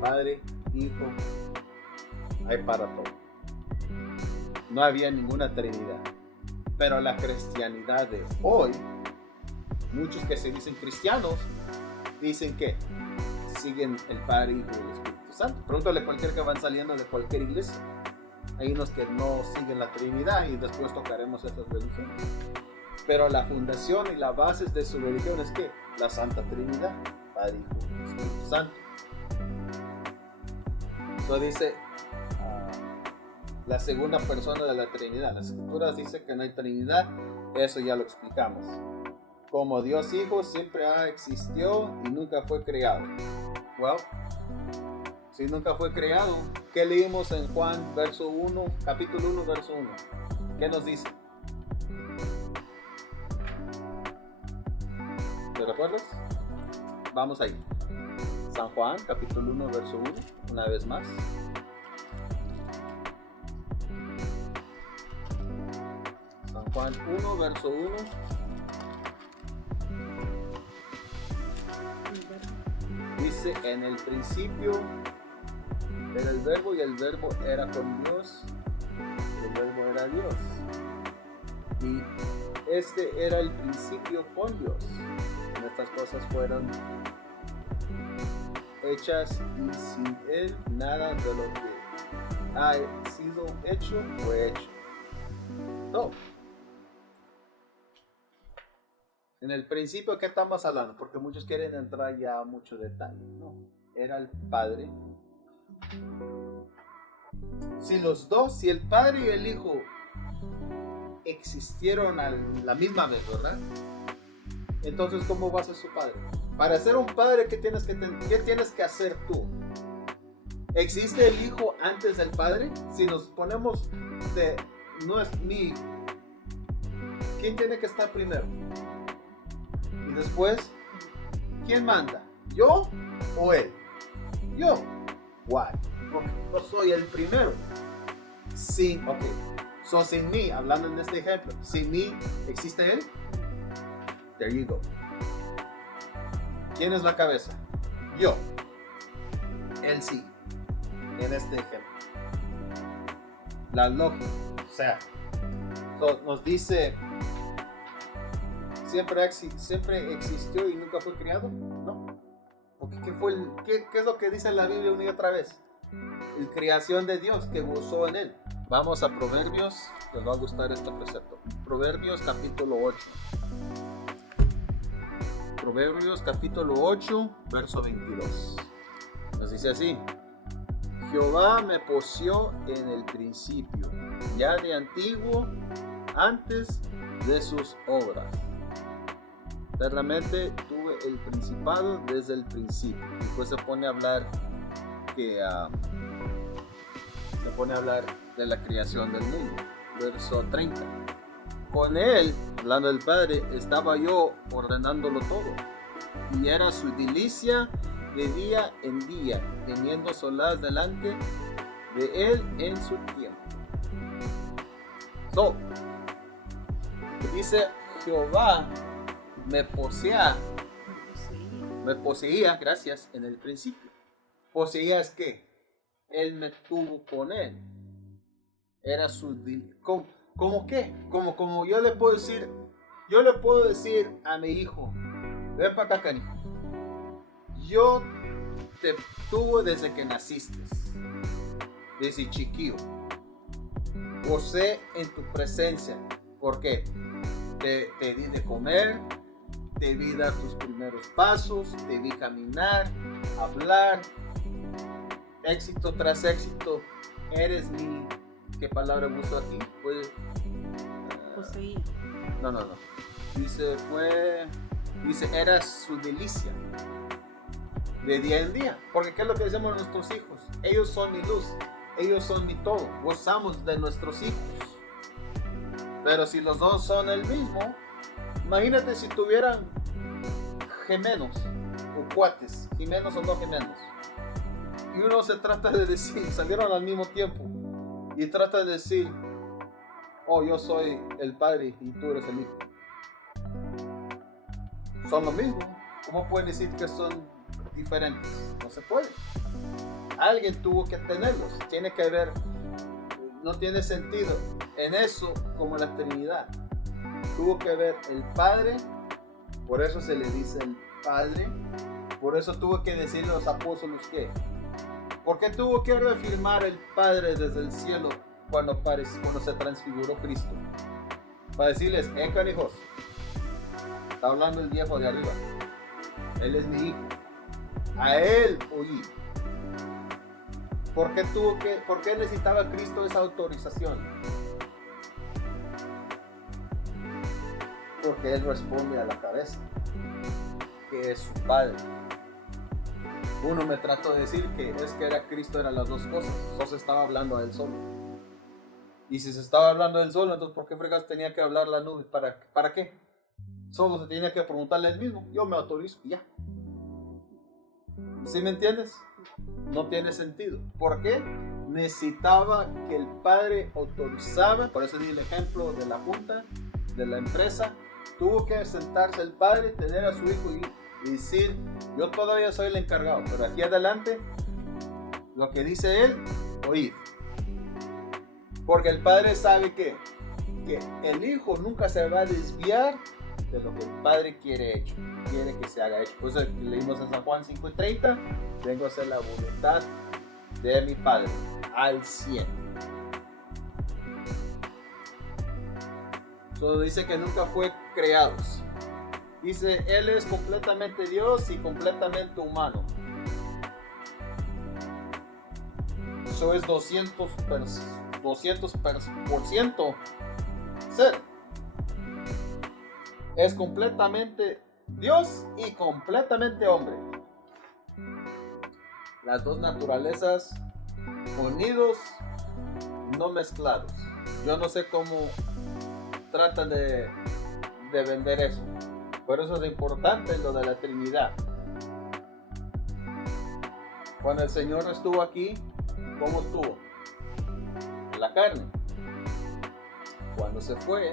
Padre, Hijo, hay para todo. No había ninguna Trinidad. Pero la cristianidad de hoy, muchos que se dicen cristianos, dicen que siguen el Padre, Hijo y el Espíritu Santo. Pregúntale a cualquier que van saliendo de cualquier iglesia. Hay unos que no siguen la Trinidad y después tocaremos estas religiones. Pero la fundación y la base de su religión es que la Santa Trinidad, Padre, Hijo y Espíritu Santo. Eso dice la segunda persona de la Trinidad. Las Escrituras dicen que no hay Trinidad, eso ya lo explicamos. Como Dios Hijo siempre ha existido y nunca fue creado. Well, Si nunca fue creado. ¿Qué leímos en Juan capítulo 1, verso 1? ¿Qué nos dice? ¿Te recuerdas? Vamos ahí. San Juan, capítulo 1, verso 1, una vez más. San Juan 1, verso 1. Dice, en el principio era el verbo y el verbo era con Dios. El verbo era Dios. Y este era el principio con Dios. Estas cosas fueron hechas y sin Él nada de lo que ha sido hecho fue hecho. No. En el principio, ¿qué estamos hablando? Porque muchos quieren entrar ya a mucho detalle. No. Era el Padre. Si el Padre y el Hijo existieron a la misma vez, ¿verdad? Entonces, ¿cómo va a ser su padre? Para ser un padre, ¿qué tienes que hacer tú? ¿Existe el hijo antes del padre? Si nos ponemos no es mi hijo, ¿quién tiene que estar primero? Y después, ¿quién manda? ¿Yo o él? Yo. Why? Porque yo soy el primero. Sin mí, hablando en este ejemplo, sin mí, ¿existe él? There you go. ¿Quién es la cabeza? Yo. Él sí. En este ejemplo. La lógica. O sea, nos dice, ¿siempre existió y nunca fue creado? No. Porque ¿qué es lo que dice la Biblia una y otra vez? La creación de Dios que gozó en él. Vamos a Proverbios. Les va a gustar este precepto. Proverbios capítulo 8. Proverbios capítulo 8, verso 22. Nos dice así: Jehová me poseó en el principio, ya de antiguo, antes de sus obras. Realmente tuve el principado desde el principio. Y después se pone a hablar de la creación del mundo. Verso 30. Con él, hablando del Padre, estaba yo ordenándolo todo, y era su delicia de día en día, teniendo solaz delante de él en su tiempo. Dice Jehová me poseía, gracias, en el principio. Poseía es que él me tuvo con él. Era su ¿Cómo qué? Como yo le puedo decir a mi hijo, ven para acá, canijo. Yo te tuve desde que naciste, desde chiquillo. Gocé en tu presencia. ¿Por qué? Te di de comer, te vi dar tus primeros pasos, te vi caminar, hablar, éxito tras éxito. Eres mi... ¿Qué palabra uso aquí? Poseía. No. Dice, era su delicia. De día en día. Porque ¿qué es lo que decimos a nuestros hijos? Ellos son mi luz. Ellos son mi todo. Gozamos de nuestros hijos. Pero si los dos son el mismo, imagínate si tuvieran gemelos o cuates, gemelos o no gemelos. Y uno se trata de decir, salieron al mismo tiempo. Y trata de decir, oh, yo soy el padre y tú eres el hijo. Son lo mismo. ¿Cómo pueden decir que son diferentes? No se puede. Alguien tuvo que tenerlos. Tiene que haber, no tiene sentido en eso como la Trinidad. Tuvo que haber el Padre, por eso se le dice el Padre. Por eso tuvo que decir los apóstoles que. ¿Por qué tuvo que reafirmar el Padre desde el cielo cuando se transfiguró Cristo? Para decirles, canijos, está hablando el viejo de arriba. Él es mi hijo. A él oí. ¿Por qué necesitaba Cristo esa autorización? Porque él responde a la cabeza, que es su Padre. Uno me trató de decir que es que era Cristo, eran las dos cosas. Solo se estaba hablando a él solo. Y si se estaba hablando a él solo, entonces ¿por qué fregas tenía que hablar la nube? ¿Para qué? Solo se tenía que preguntarle él mismo. Yo me autorizo y ya. ¿Sí me entiendes? No tiene sentido. ¿Por qué? Necesitaba que el padre autorizaba. Por eso di el ejemplo de la junta, de la empresa. Tuvo que sentarse el padre, tener a su hijo y decir, yo todavía soy el encargado, pero aquí adelante, lo que dice él, oíd. Porque el padre sabe que el hijo nunca se va a desviar de lo que el padre quiere que se haga hecho. Por eso leímos en San Juan 5:30, vengo a hacer la voluntad de mi padre al 100. Solo dice que nunca fue creados. Dice, él es completamente Dios y completamente humano. Eso es 200% ser. Es completamente Dios y completamente hombre. Las dos naturalezas unidos, no mezclados. Yo no sé cómo tratan de vender eso. Por eso es importante lo de la Trinidad. Cuando el Señor estuvo aquí, ¿cómo estuvo? En la carne. Cuando se fue,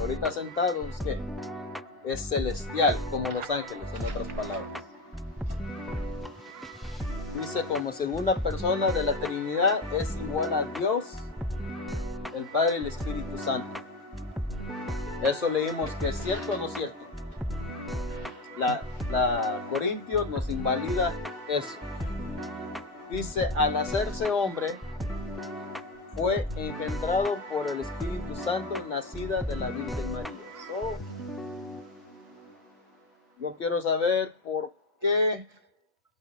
ahorita sentado, ¿qué? Es celestial, como los ángeles, en otras palabras. Dice como segunda persona de la Trinidad es igual a Dios, el Padre y el Espíritu Santo. Eso leímos que es cierto o no cierto. La Corintios nos invalida eso. Dice, al hacerse hombre, fue engendrado por el Espíritu Santo, nacida de la Virgen María. Yo quiero saber por qué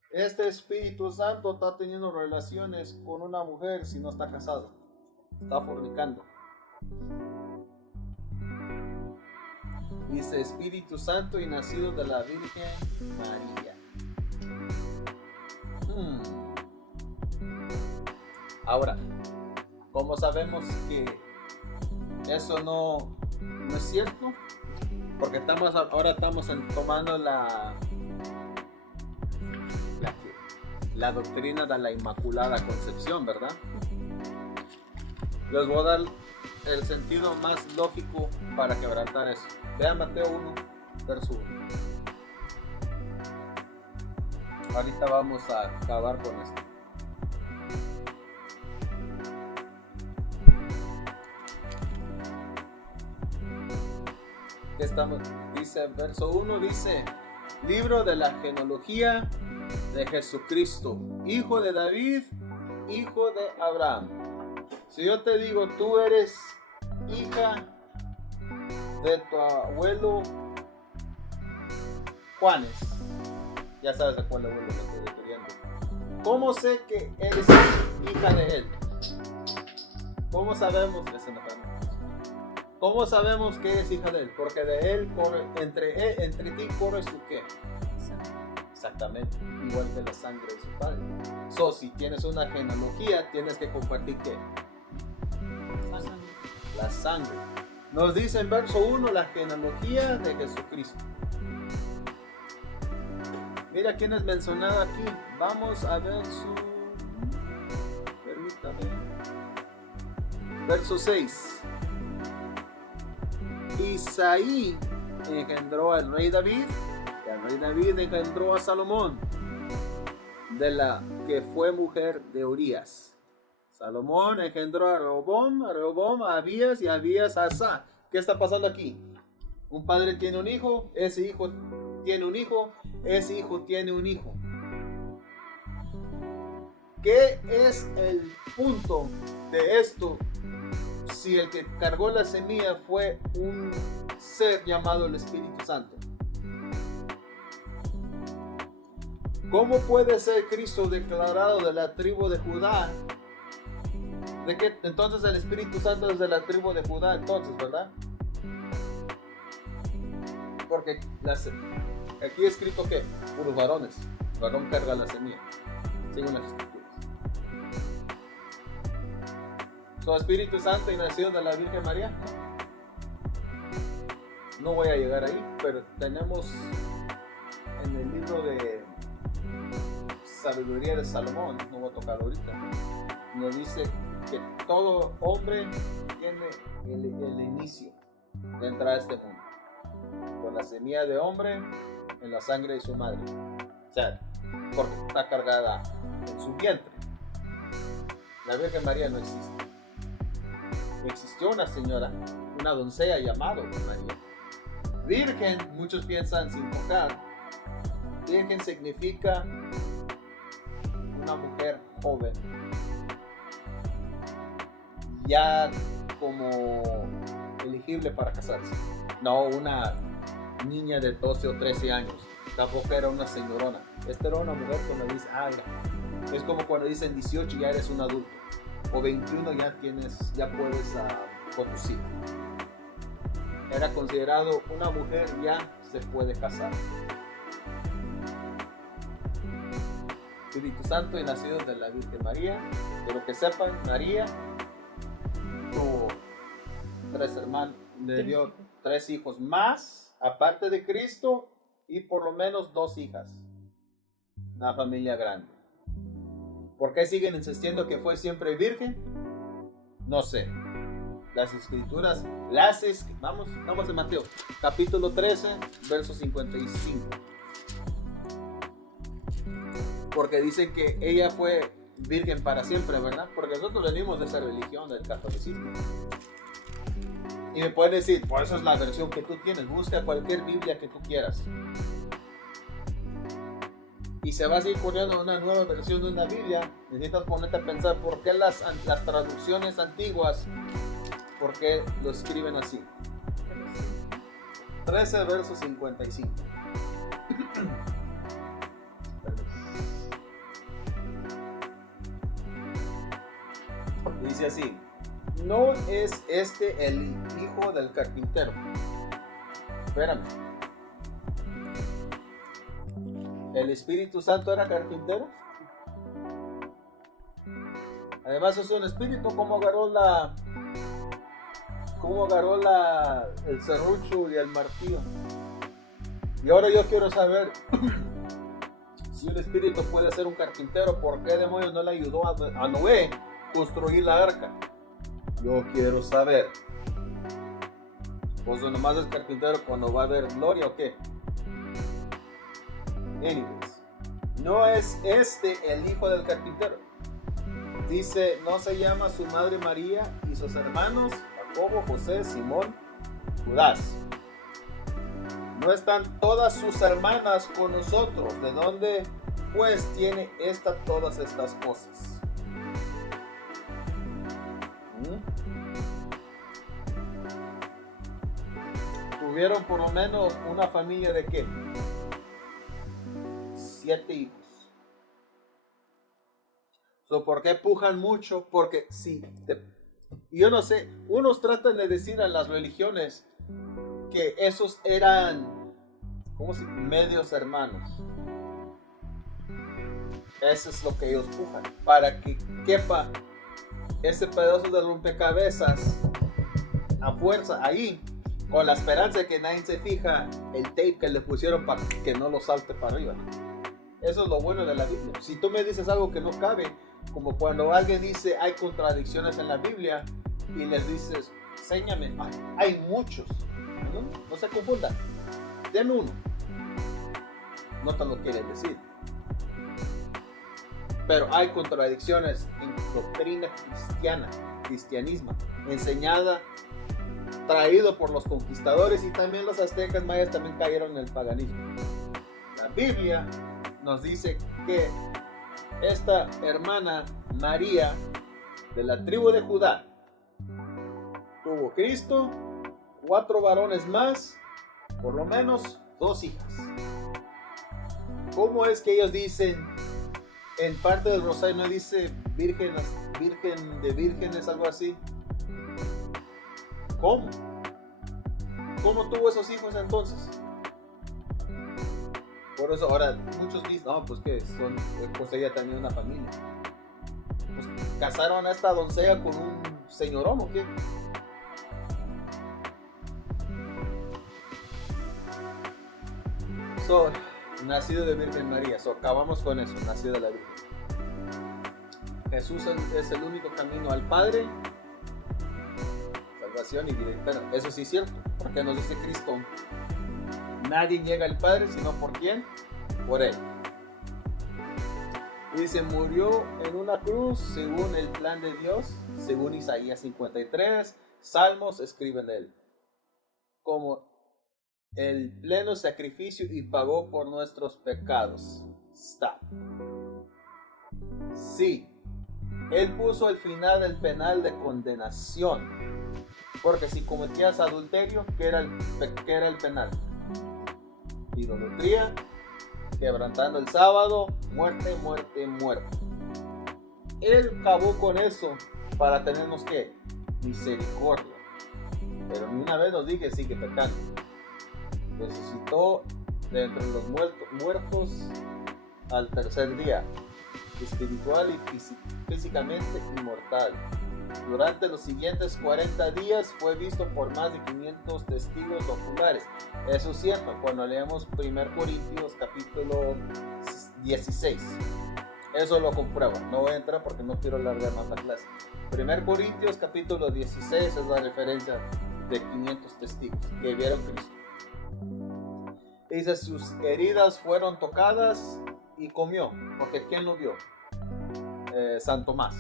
este Espíritu Santo está teniendo relaciones con una mujer si no está casado. Está fornicando. Dice Espíritu Santo y nacido de la Virgen María. Ahora, ¿cómo sabemos que eso no es cierto? Porque ahora estamos tomando la doctrina de la Inmaculada Concepción, ¿verdad? Les voy a dar el sentido más lógico para quebrantar eso. Vean Mateo 1, verso 1. Ahorita vamos a acabar con esto. Dice, verso 1 dice, libro de la genealogía de Jesucristo, hijo de David, hijo de Abraham. Si yo te digo, tú eres hija de tu abuelo Juanes, ya sabes a cuál abuelo me estoy refiriendo. ¿Cómo sé que eres hija de él? ¿Cómo sabemos? ¿Cómo sabemos que eres hija de él? Porque de él corre, entre ti corre su qué. Exactamente, igual que la sangre de su padre. Si tienes una genealogía, tienes que compartir qué. La sangre. Nos dice en verso 1 la genealogía de Jesucristo. Mira quién es mencionada aquí. Vamos a ver permítame. Verso 6. Isaí engendró al rey David, y el rey David engendró a Salomón, de la que fue mujer de Urías. Salomón engendró a Rehoboam a Abías y Abías a Asa. ¿Qué está pasando aquí? Un padre tiene un hijo, ese hijo tiene un hijo, ese hijo tiene un hijo. ¿Qué es el punto de esto? Si el que cargó la semilla fue un ser llamado el Espíritu Santo. ¿Cómo puede ser Cristo declarado de la tribu de Judá? ¿De qué? Entonces el Espíritu Santo es de la tribu de Judá, entonces, ¿verdad? Porque aquí he escrito que puros varones. El varón carga la semilla, según las escrituras. ¿Su Espíritu Santo y nacido de la Virgen María? No voy a llegar ahí, pero tenemos en el libro de Sabiduría de Salomón, no voy a tocar ahorita, nos dice que todo hombre tiene el inicio de entrar a este mundo con la semilla de hombre en la sangre de su madre, o sea, porque está cargada en su vientre. La Virgen María no existe. Existió una señora, una doncella llamada María. Virgen, muchos piensan sin tocar. Virgen significa una mujer joven, ya como elegible para casarse. No una niña de 12 o 13 años. Tampoco era una señorona. Esta era una mujer cuando dice, es como cuando dicen 18 ya eres un adulto. O 21 ya puedes conducir. Era considerado una mujer, ya se puede casar. Espíritu Santo y nacido de la Virgen María. Pero que sepan, María tuvo 3 hermanos, le dio 3 hijos más, aparte de Cristo, y por lo menos 2 hijas. Una familia grande. ¿Por qué siguen insistiendo que fue siempre virgen? No sé. Las escrituras, vamos a Mateo, capítulo 13, verso 55. Porque dicen que ella fue virgen para siempre, ¿verdad? Porque nosotros venimos de esa religión, del catolicismo. Y me pueden decir, por eso es la versión que tú tienes, busca cualquier Biblia que tú quieras. Y se va a seguir poniendo una nueva versión de una Biblia. Necesitas ponerte a pensar por qué las traducciones antiguas, por qué lo escriben así. 13 verso 55. Dice así: ¿no es este el hijo del carpintero? Espérame. ¿El Espíritu Santo era carpintero? Además es un espíritu. ¿Cómo agarró el serrucho y el martillo? Y ahora yo quiero saber, si un espíritu puede ser un carpintero, ¿por qué demonios no le ayudó a Noé construir la arca? Yo quiero saber. Pues nomás es carpintero cuando va a haber gloria o qué. Anyways, no es este el hijo del carpintero. Dice, no se llama su madre María y sus hermanos Jacobo, José, Simón, Judas. No están todas sus hermanas con nosotros. ¿De dónde pues tiene todas estas cosas? Tuvieron por lo menos una familia de ¿qué? 7 hijos. ¿Por qué pujan mucho? Porque yo no sé, unos tratan de decir a las religiones que esos eran medios hermanos. Eso es lo que ellos pujan, para que quepa ese pedazo de rompecabezas a fuerza ahí, con la esperanza de que nadie se fija el tape que le pusieron para que no lo salte para arriba. Eso es lo bueno de la Biblia. Si tú me dices algo que no cabe, como cuando alguien dice hay contradicciones en la Biblia y les dices, enséñame, hay muchos. No se confundan, deme uno. No te lo quieren decir. Pero hay contradicciones en doctrina cristiana, cristianismo, enseñada, traído por los conquistadores, y también los aztecas mayas también cayeron en el paganismo. La Biblia nos dice que esta hermana María de la tribu de Judá tuvo Cristo, 4 varones más, por lo menos 2 hijas. ¿Cómo es que ellos dicen en parte del rosario, no dice virgen de vírgenes, algo así? ¿Cómo? ¿Cómo tuvo esos hijos entonces? Por eso ahora muchos dicen, no, pues que son, pues ella tenía una familia. Pues casaron a esta doncella con un señorón, ¿o qué? So, nacido de Virgen María. So, acabamos con eso, nacido de la Virgen. Jesús es el único camino al Padre, salvación y vida eterna. Eso sí es cierto, porque nos dice Cristo, nadie llega al Padre sino por quién, por Él. Y se murió en una cruz según el plan de Dios, según Isaías 53, Salmos escriben de Él, como el pleno sacrificio y pagó por nuestros pecados. Stop. Sí, Él puso el final del penal de condenación. Porque si cometías adulterio, ¿qué era el penal? Idolatría, quebrantando el sábado, muerte, muerte, muerte. Él acabó con eso para tenernos ¿qué? Misericordia. Pero ni una vez nos dije sigue pecando. Resucitó de entre los muertos al tercer día, espiritual y físicamente inmortal. Durante los siguientes 40 días fue visto por más de 500 testigos oculares. Eso es cierto, cuando leemos 1 Corintios capítulo 16. Eso lo comprueba. No voy a entrar porque no quiero alargar más la clase. 1 Corintios capítulo 16 es la referencia de 500 testigos que vieron a Cristo. Dice, sus heridas fueron tocadas y comió. Porque ¿quién lo vio? San Tomás.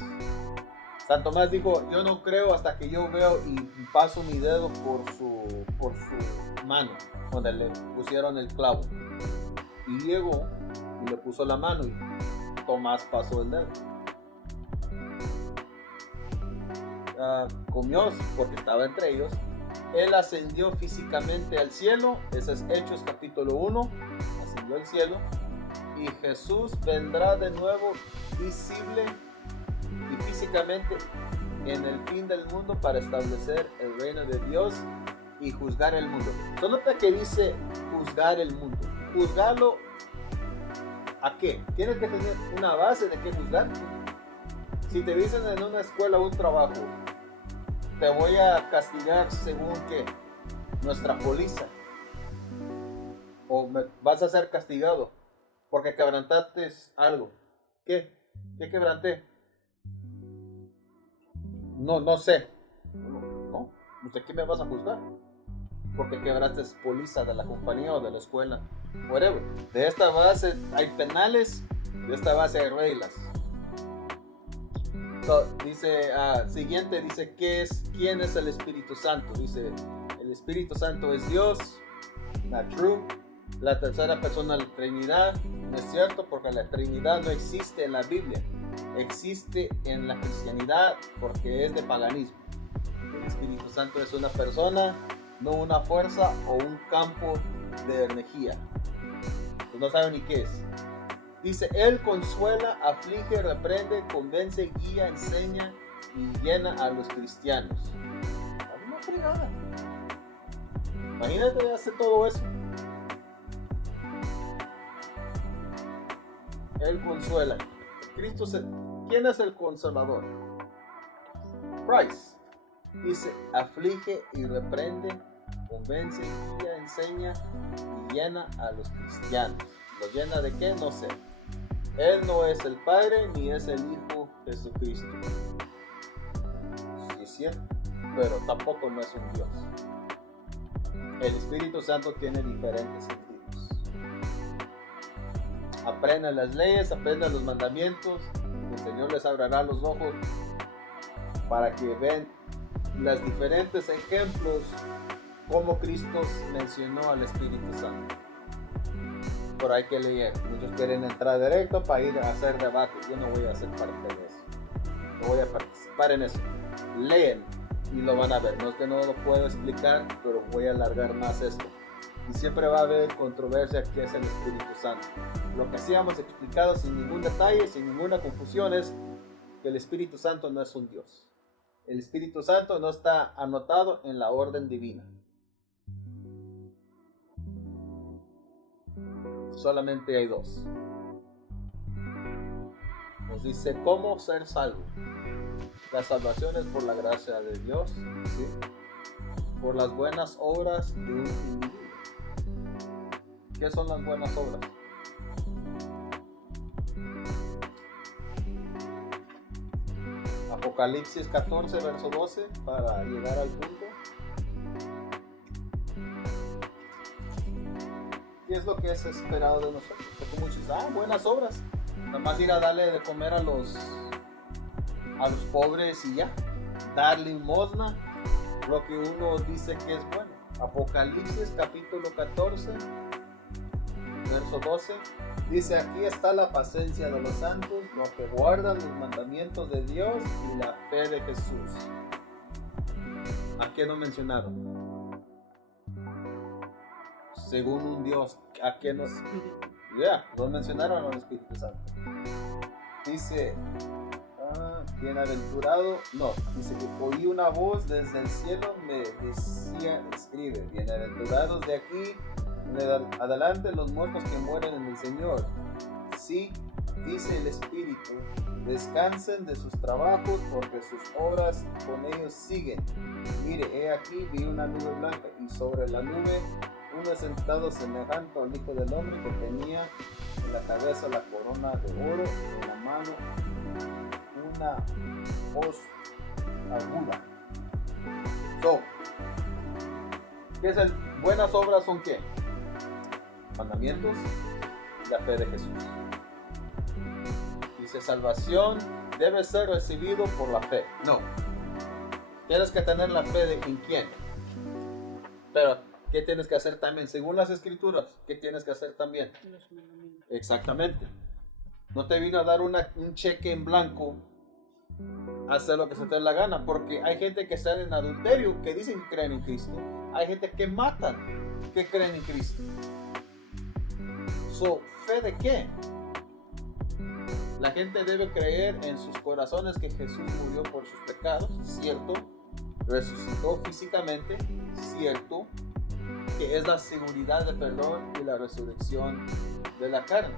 San Tomás dijo, yo no creo hasta que yo veo y paso mi dedo por su mano, donde le pusieron el clavo. Y llegó y le puso la mano y Tomás pasó el dedo. Comió porque estaba entre ellos. Él ascendió físicamente al cielo. Ese es Hechos capítulo 1. Ascendió al cielo. Y Jesús vendrá de nuevo visible y físicamente en el fin del mundo para establecer el reino de Dios y juzgar el mundo. Solo que dice juzgar el mundo. ¿Juzgarlo a qué? Tienes que tener una base de qué juzgar. Si te dicen en una escuela un trabajo, te voy a castigar según qué, nuestra póliza, o vas a ser castigado porque quebrantaste algo. ¿Qué quebranté? No sé. No, ¿de qué me vas a juzgar? Porque quebraste póliza de la compañía o de la escuela. Whatever. De esta base hay penales, de esta base hay reglas. So, dice, siguiente dice, ¿quién es el Espíritu Santo? Dice, el Espíritu Santo es Dios, la true, la tercera persona de la Trinidad. No es cierto, porque la Trinidad no existe en la Biblia. Existe en la cristianidad porque es de paganismo. El Espíritu Santo es una persona, no una fuerza o un campo de energía. Pues no saben ni qué es. Dice, Él consuela, aflige, reprende, convence, guía, enseña y llena a los cristianos. Una fregada. Imagínate hacer todo eso. Él consuela. ¿Quién es el consolador? Christ. Dice, aflige y reprende, convence, guía, enseña y llena a los cristianos. ¿Lo llena de qué? No sé. Él no es el Padre ni es el Hijo Jesucristo. Sí es cierto, pero tampoco no es un Dios. El Espíritu Santo tiene diferentes sentidos. Aprendan las leyes, aprendan los mandamientos. El Señor les abrirá los ojos para que vean los diferentes ejemplos como Cristo mencionó al Espíritu Santo. Pero hay que leer. Muchos quieren entrar directo para ir a hacer debate. Yo no voy a hacer parte de eso. No voy a participar en eso. Leen y lo van a ver. No es que no lo puedo explicar, pero voy a alargar más esto. Y siempre va a haber controversia que es el Espíritu Santo. Lo que sí hemos explicado sin ningún detalle, sin ninguna confusión, es que el Espíritu Santo no es un Dios. El Espíritu Santo no está anotado en la orden divina. solamente hay dos. Nos dice cómo ser salvo. La salvación es por la gracia de Dios, ¿sí? Por las buenas obras de un individuo. ¿Qué son las buenas obras? Apocalipsis 14, verso 12, para llegar al punto. ¿Qué es lo que es esperado de nosotros? Porque muchos dicen, buenas obras. Nada más ir a darle de comer a los pobres y ya. Dar limosna, lo que uno dice que es bueno. Apocalipsis capítulo 14, verso 12. Dice, aquí está la paciencia de los santos, los que guardan los mandamientos de Dios y la fe de Jesús. ¿A qué no mencionaron? Según un Dios, ¿a qué nos? No mencionaron al Espíritu Santo. Dice, bienaventurado, no, dice que oí una voz desde el cielo, me decía, escribe, bienaventurados de aquí adelante los muertos que mueren en el Señor. Sí, dice el Espíritu, descansen de sus trabajos porque sus obras con ellos siguen. Mire, he aquí vi una nube blanca y sobre la nube uno sentado semejante al Hijo del Hombre, que tenía en la cabeza la corona de oro, en la mano una hoz aguda. ¿Qué es buenas obras son qué? Mandamientos y la fe de Jesús. Dice, salvación debe ser recibido por la fe. No. Tienes que tener la fe en quién. Pero, ¿qué tienes que hacer también? Según las Escrituras, ¿qué tienes que hacer también? Los mandamientos. Exactamente. No te vino a dar un cheque en blanco a hacer lo que se te dé la gana, porque hay gente que está en adulterio que dicen que creen en Cristo. Hay gente que matan que creen en Cristo. ¿Fe de qué? La gente debe creer en sus corazones que Jesús murió por sus pecados, cierto. Resucitó físicamente, cierto. Que es la seguridad de perdón y la resurrección de la carne.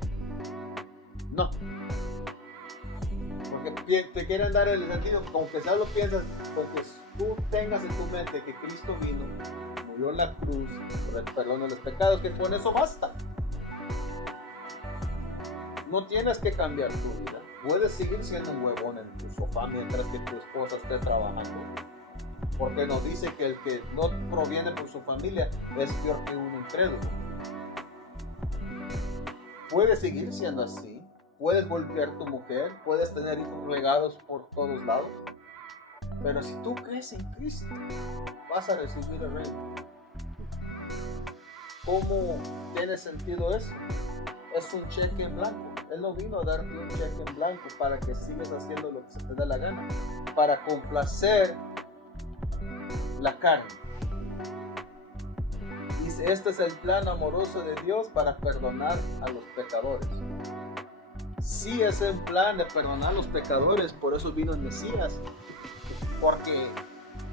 No. Porque te quieren dar el sentido, como que ya lo piensas, porque tú tengas en tu mente que Cristo vino, murió en la cruz, por el perdón de los pecados, que con eso basta. No tienes que cambiar tu vida. Puedes seguir siendo un huevón en tu sofá mientras que tu esposa esté trabajando. Porque nos dice que el que no proviene por su familia es peor que un incrédulo. Puedes seguir siendo así. Puedes golpear a tu mujer. Puedes tener hijos regados por todos lados. Pero si tú crees en Cristo, vas a recibir el reino. ¿Cómo tiene sentido eso? Es un cheque en blanco. Él no vino a darte un cheque en blanco para que sigas haciendo lo que se te dé la gana, para complacer la carne. Dice, este es el plan amoroso de Dios para perdonar a los pecadores. Sí, es el plan de perdonar a los pecadores, por eso vino el Mesías, porque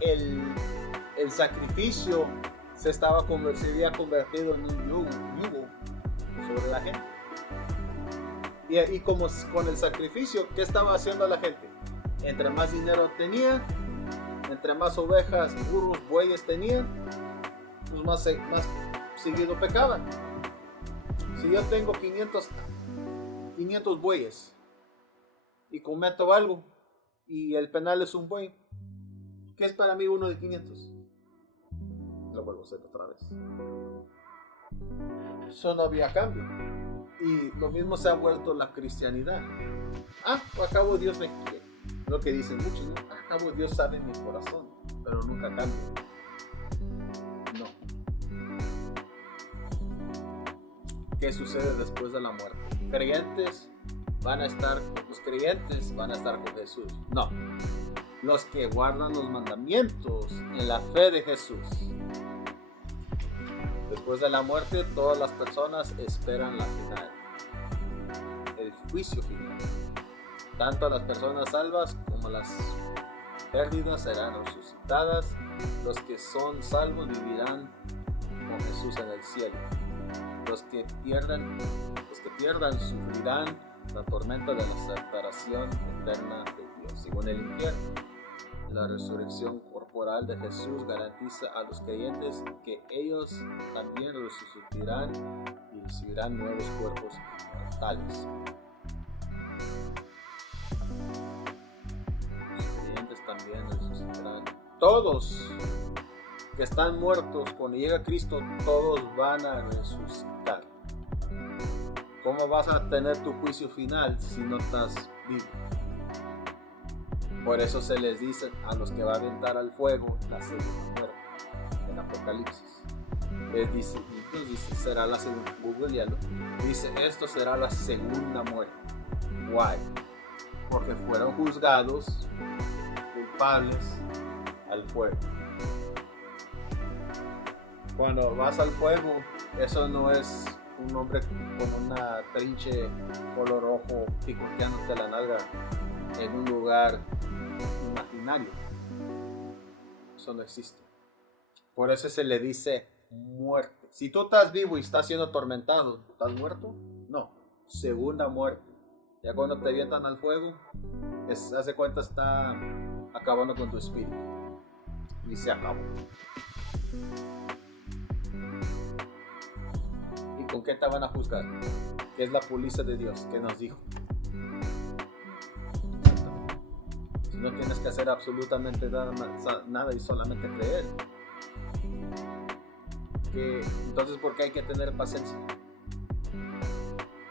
el sacrificio se había convertido en un yugo sobre la gente. Y como con el sacrificio, ¿qué estaba haciendo la gente? Entre más dinero tenían, entre más ovejas, burros, bueyes tenían, pues más seguido pecaban. Si yo tengo 500 bueyes y cometo algo y el penal es un buey, ¿qué es para mí uno de 500? Lo vuelvo a hacer otra vez. Eso no había cambio. Y lo mismo se ha vuelto la cristianidad. Al cabo Dios me quiere. Lo que dicen muchos, ¿no? Al cabo Dios sabe mi corazón, pero nunca cambia. No. ¿Qué sucede después de la muerte? Los creyentes van a estar con Jesús. No. Los que guardan los mandamientos en la fe de Jesús. Después de la muerte, todas las personas esperan la final, el juicio final. Tanto las personas salvas como las pérdidas serán resucitadas. Los que son salvos vivirán con Jesús en el cielo. Los que pierdan sufrirán la tormenta de la separación eterna de Dios, según el infierno. La resurrección corporal de Jesús garantiza a los creyentes que ellos también resucitarán y recibirán nuevos cuerpos inmortales. Los creyentes también resucitarán. Todos que están muertos, cuando llega Cristo, todos van a resucitar. ¿Cómo vas a tener tu juicio final si no estás vivo? Por eso se les dice a los que va a aventar al fuego la segunda muerte en Apocalipsis. Dice, será la segunda, googlealo, dice, esto será la segunda muerte. Why? Porque fueron juzgados culpables al fuego. Cuando vas al fuego, eso no es un hombre con una trinche color rojo picoteándote la nalga en un lugar imaginario. Eso no existe. Por eso se le dice muerte. Si tú estás vivo y estás siendo atormentado, ¿estás muerto? No. Segunda muerte. Ya cuando te avientan al fuego, hace cuenta está acabando con tu espíritu. Y se acabó. ¿Y con qué te van a juzgar? ¿Qué es la póliza de Dios? ¿Qué nos dijo? No tienes que hacer absolutamente nada y solamente creer. Entonces, ¿por qué hay que tener paciencia?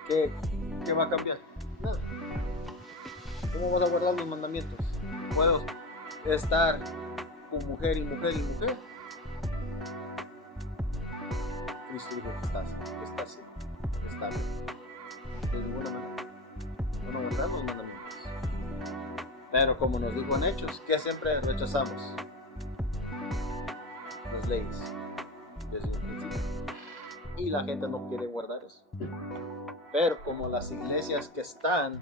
¿Qué va a cambiar? Nada. ¿Cómo vas a guardar los mandamientos? Puedo estar con mujer y mujer y mujer. Cristo dijo que está bien. De ninguna manera. No guardar los mandamientos. Pero como nos dijo en Hechos, que siempre rechazamos las leyes desde un principio. Y la gente no quiere guardar eso. Pero como las iglesias que están,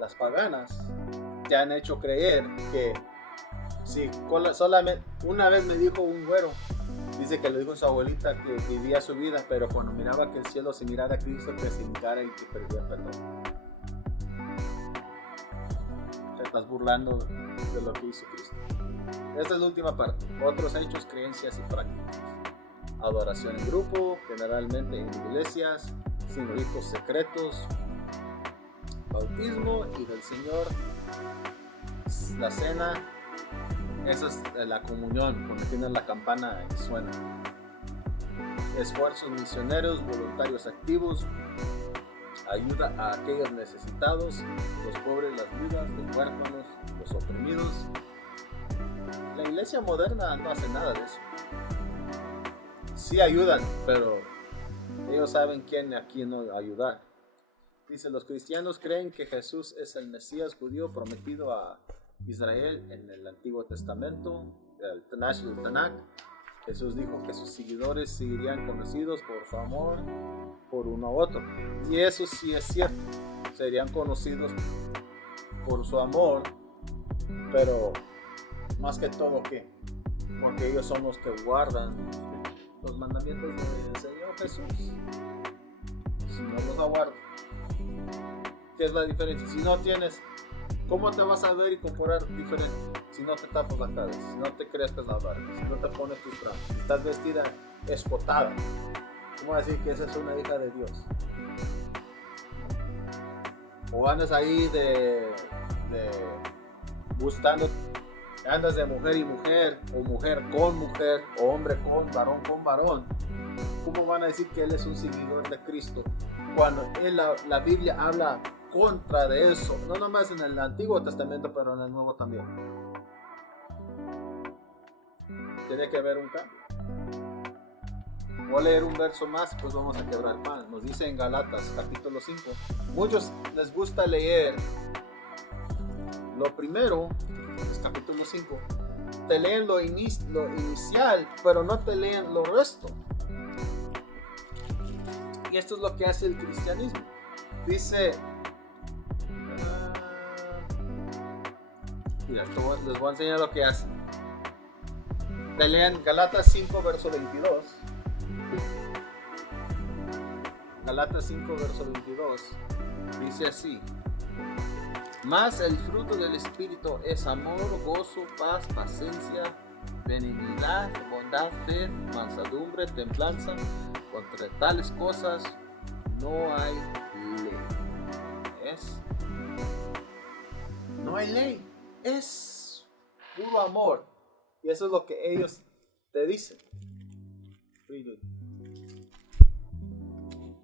las paganas, te han hecho creer que si solamente una vez me dijo un güero, dice que le dijo a su abuelita que vivía su vida, pero cuando miraba que el cielo se mirara a Cristo, que se hincara y que perdía perdón. Estás burlando de lo que hizo Cristo. Esta es la última parte. Otros hechos, creencias y prácticas. Adoración en grupo, generalmente en iglesias, sin ritos secretos, bautismo y del Señor, la cena, esa es la comunión, cuando tienen la campana y suena. Esfuerzos misioneros, voluntarios activos, ayuda a aquellos necesitados, los pobres, las viudas, los huérfanos, los oprimidos. La iglesia moderna no hace nada de eso. Sí ayudan, pero ellos saben a quién no ayudar. Dice, los cristianos creen que Jesús es el Mesías judío prometido a Israel en el Antiguo Testamento, el Tanakh y el Tanakh. Jesús dijo que sus seguidores seguirían conocidos por su amor por uno a otro. Y eso sí es cierto. Serían conocidos por su amor, pero más que todo, ¿qué? Porque ellos son los que guardan los mandamientos del Señor Jesús. Si no los aguardan, ¿qué es la diferencia? Si no tienes, ¿cómo te vas a ver y comportar diferente? Si no te tapas la cabeza, si no te crespas la barba, si no te pones tus trajes, si estás vestida escotada, ¿cómo decir que esa es una hija de Dios? O andas ahí gustando, andas de mujer y mujer, o mujer con mujer, o hombre con varón. ¿Cómo van a decir que él es un seguidor de Cristo? Cuando la Biblia habla contra de eso, no nomás en el Antiguo Testamento, pero en el Nuevo también. Tiene que haber un cambio. Voy a leer un verso más, pues vamos a quebrar pan. Nos dice en Galatas, capítulo 5. Muchos les gusta leer lo primero, es capítulo 5. Te leen lo inicial, pero no te leen lo resto. Y esto es lo que hace el cristianismo. Dice, mira, les voy a enseñar lo que hace. Te leen Galatas 5, verso 22. Gálatas 5, verso 22, dice así: mas el fruto del Espíritu es amor, gozo, paz, paciencia, benignidad, bondad, fe, mansedumbre, templanza. Contra tales cosas no hay ley. No hay ley, es puro amor. Y eso es lo que ellos te dicen.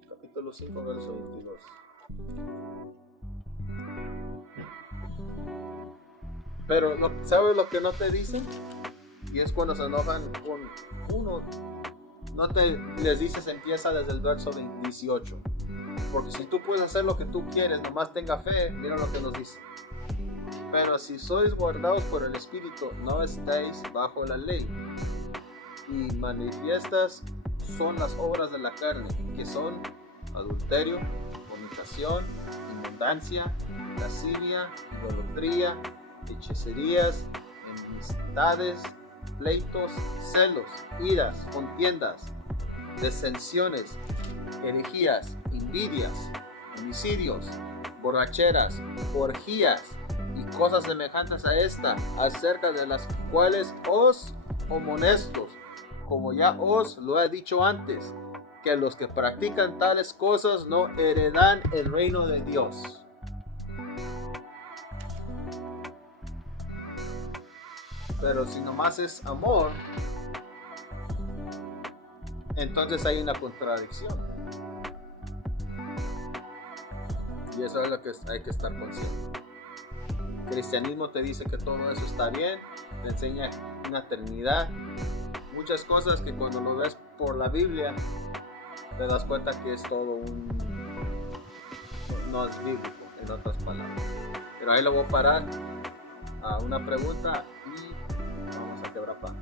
Capítulo 5, verso 22. Pero ¿sabes lo que no te dicen? Y es cuando se enojan con uno. No te les dices, empieza desde el verso 18. Porque si tú puedes hacer lo que tú quieres, nomás tenga fe, mira lo que nos dice. Pero si sois guardados por el Espíritu, no estáis bajo la ley. Y manifiestas son las obras de la carne, que son adulterio, fornicación, inmundancia, lascivia, idolatría, hechicerías, enemistades, pleitos, celos, iras, contiendas, disensiones, herejías, envidias, homicidios, borracheras, orgías y cosas semejantes a esta, acerca de las cuales os amonesto, como ya os lo he dicho antes, que los que practican tales cosas no heredan el reino de Dios. Pero si nomás es amor, entonces hay una contradicción. Y eso es lo que hay que estar consciente. El cristianismo te dice que todo eso está bien, te enseña una eternidad, muchas cosas que cuando lo ves por la Biblia te das cuenta que es todo no es bíblico, en otras palabras. Pero ahí lo voy a parar a una pregunta y vamos a quebrar pan.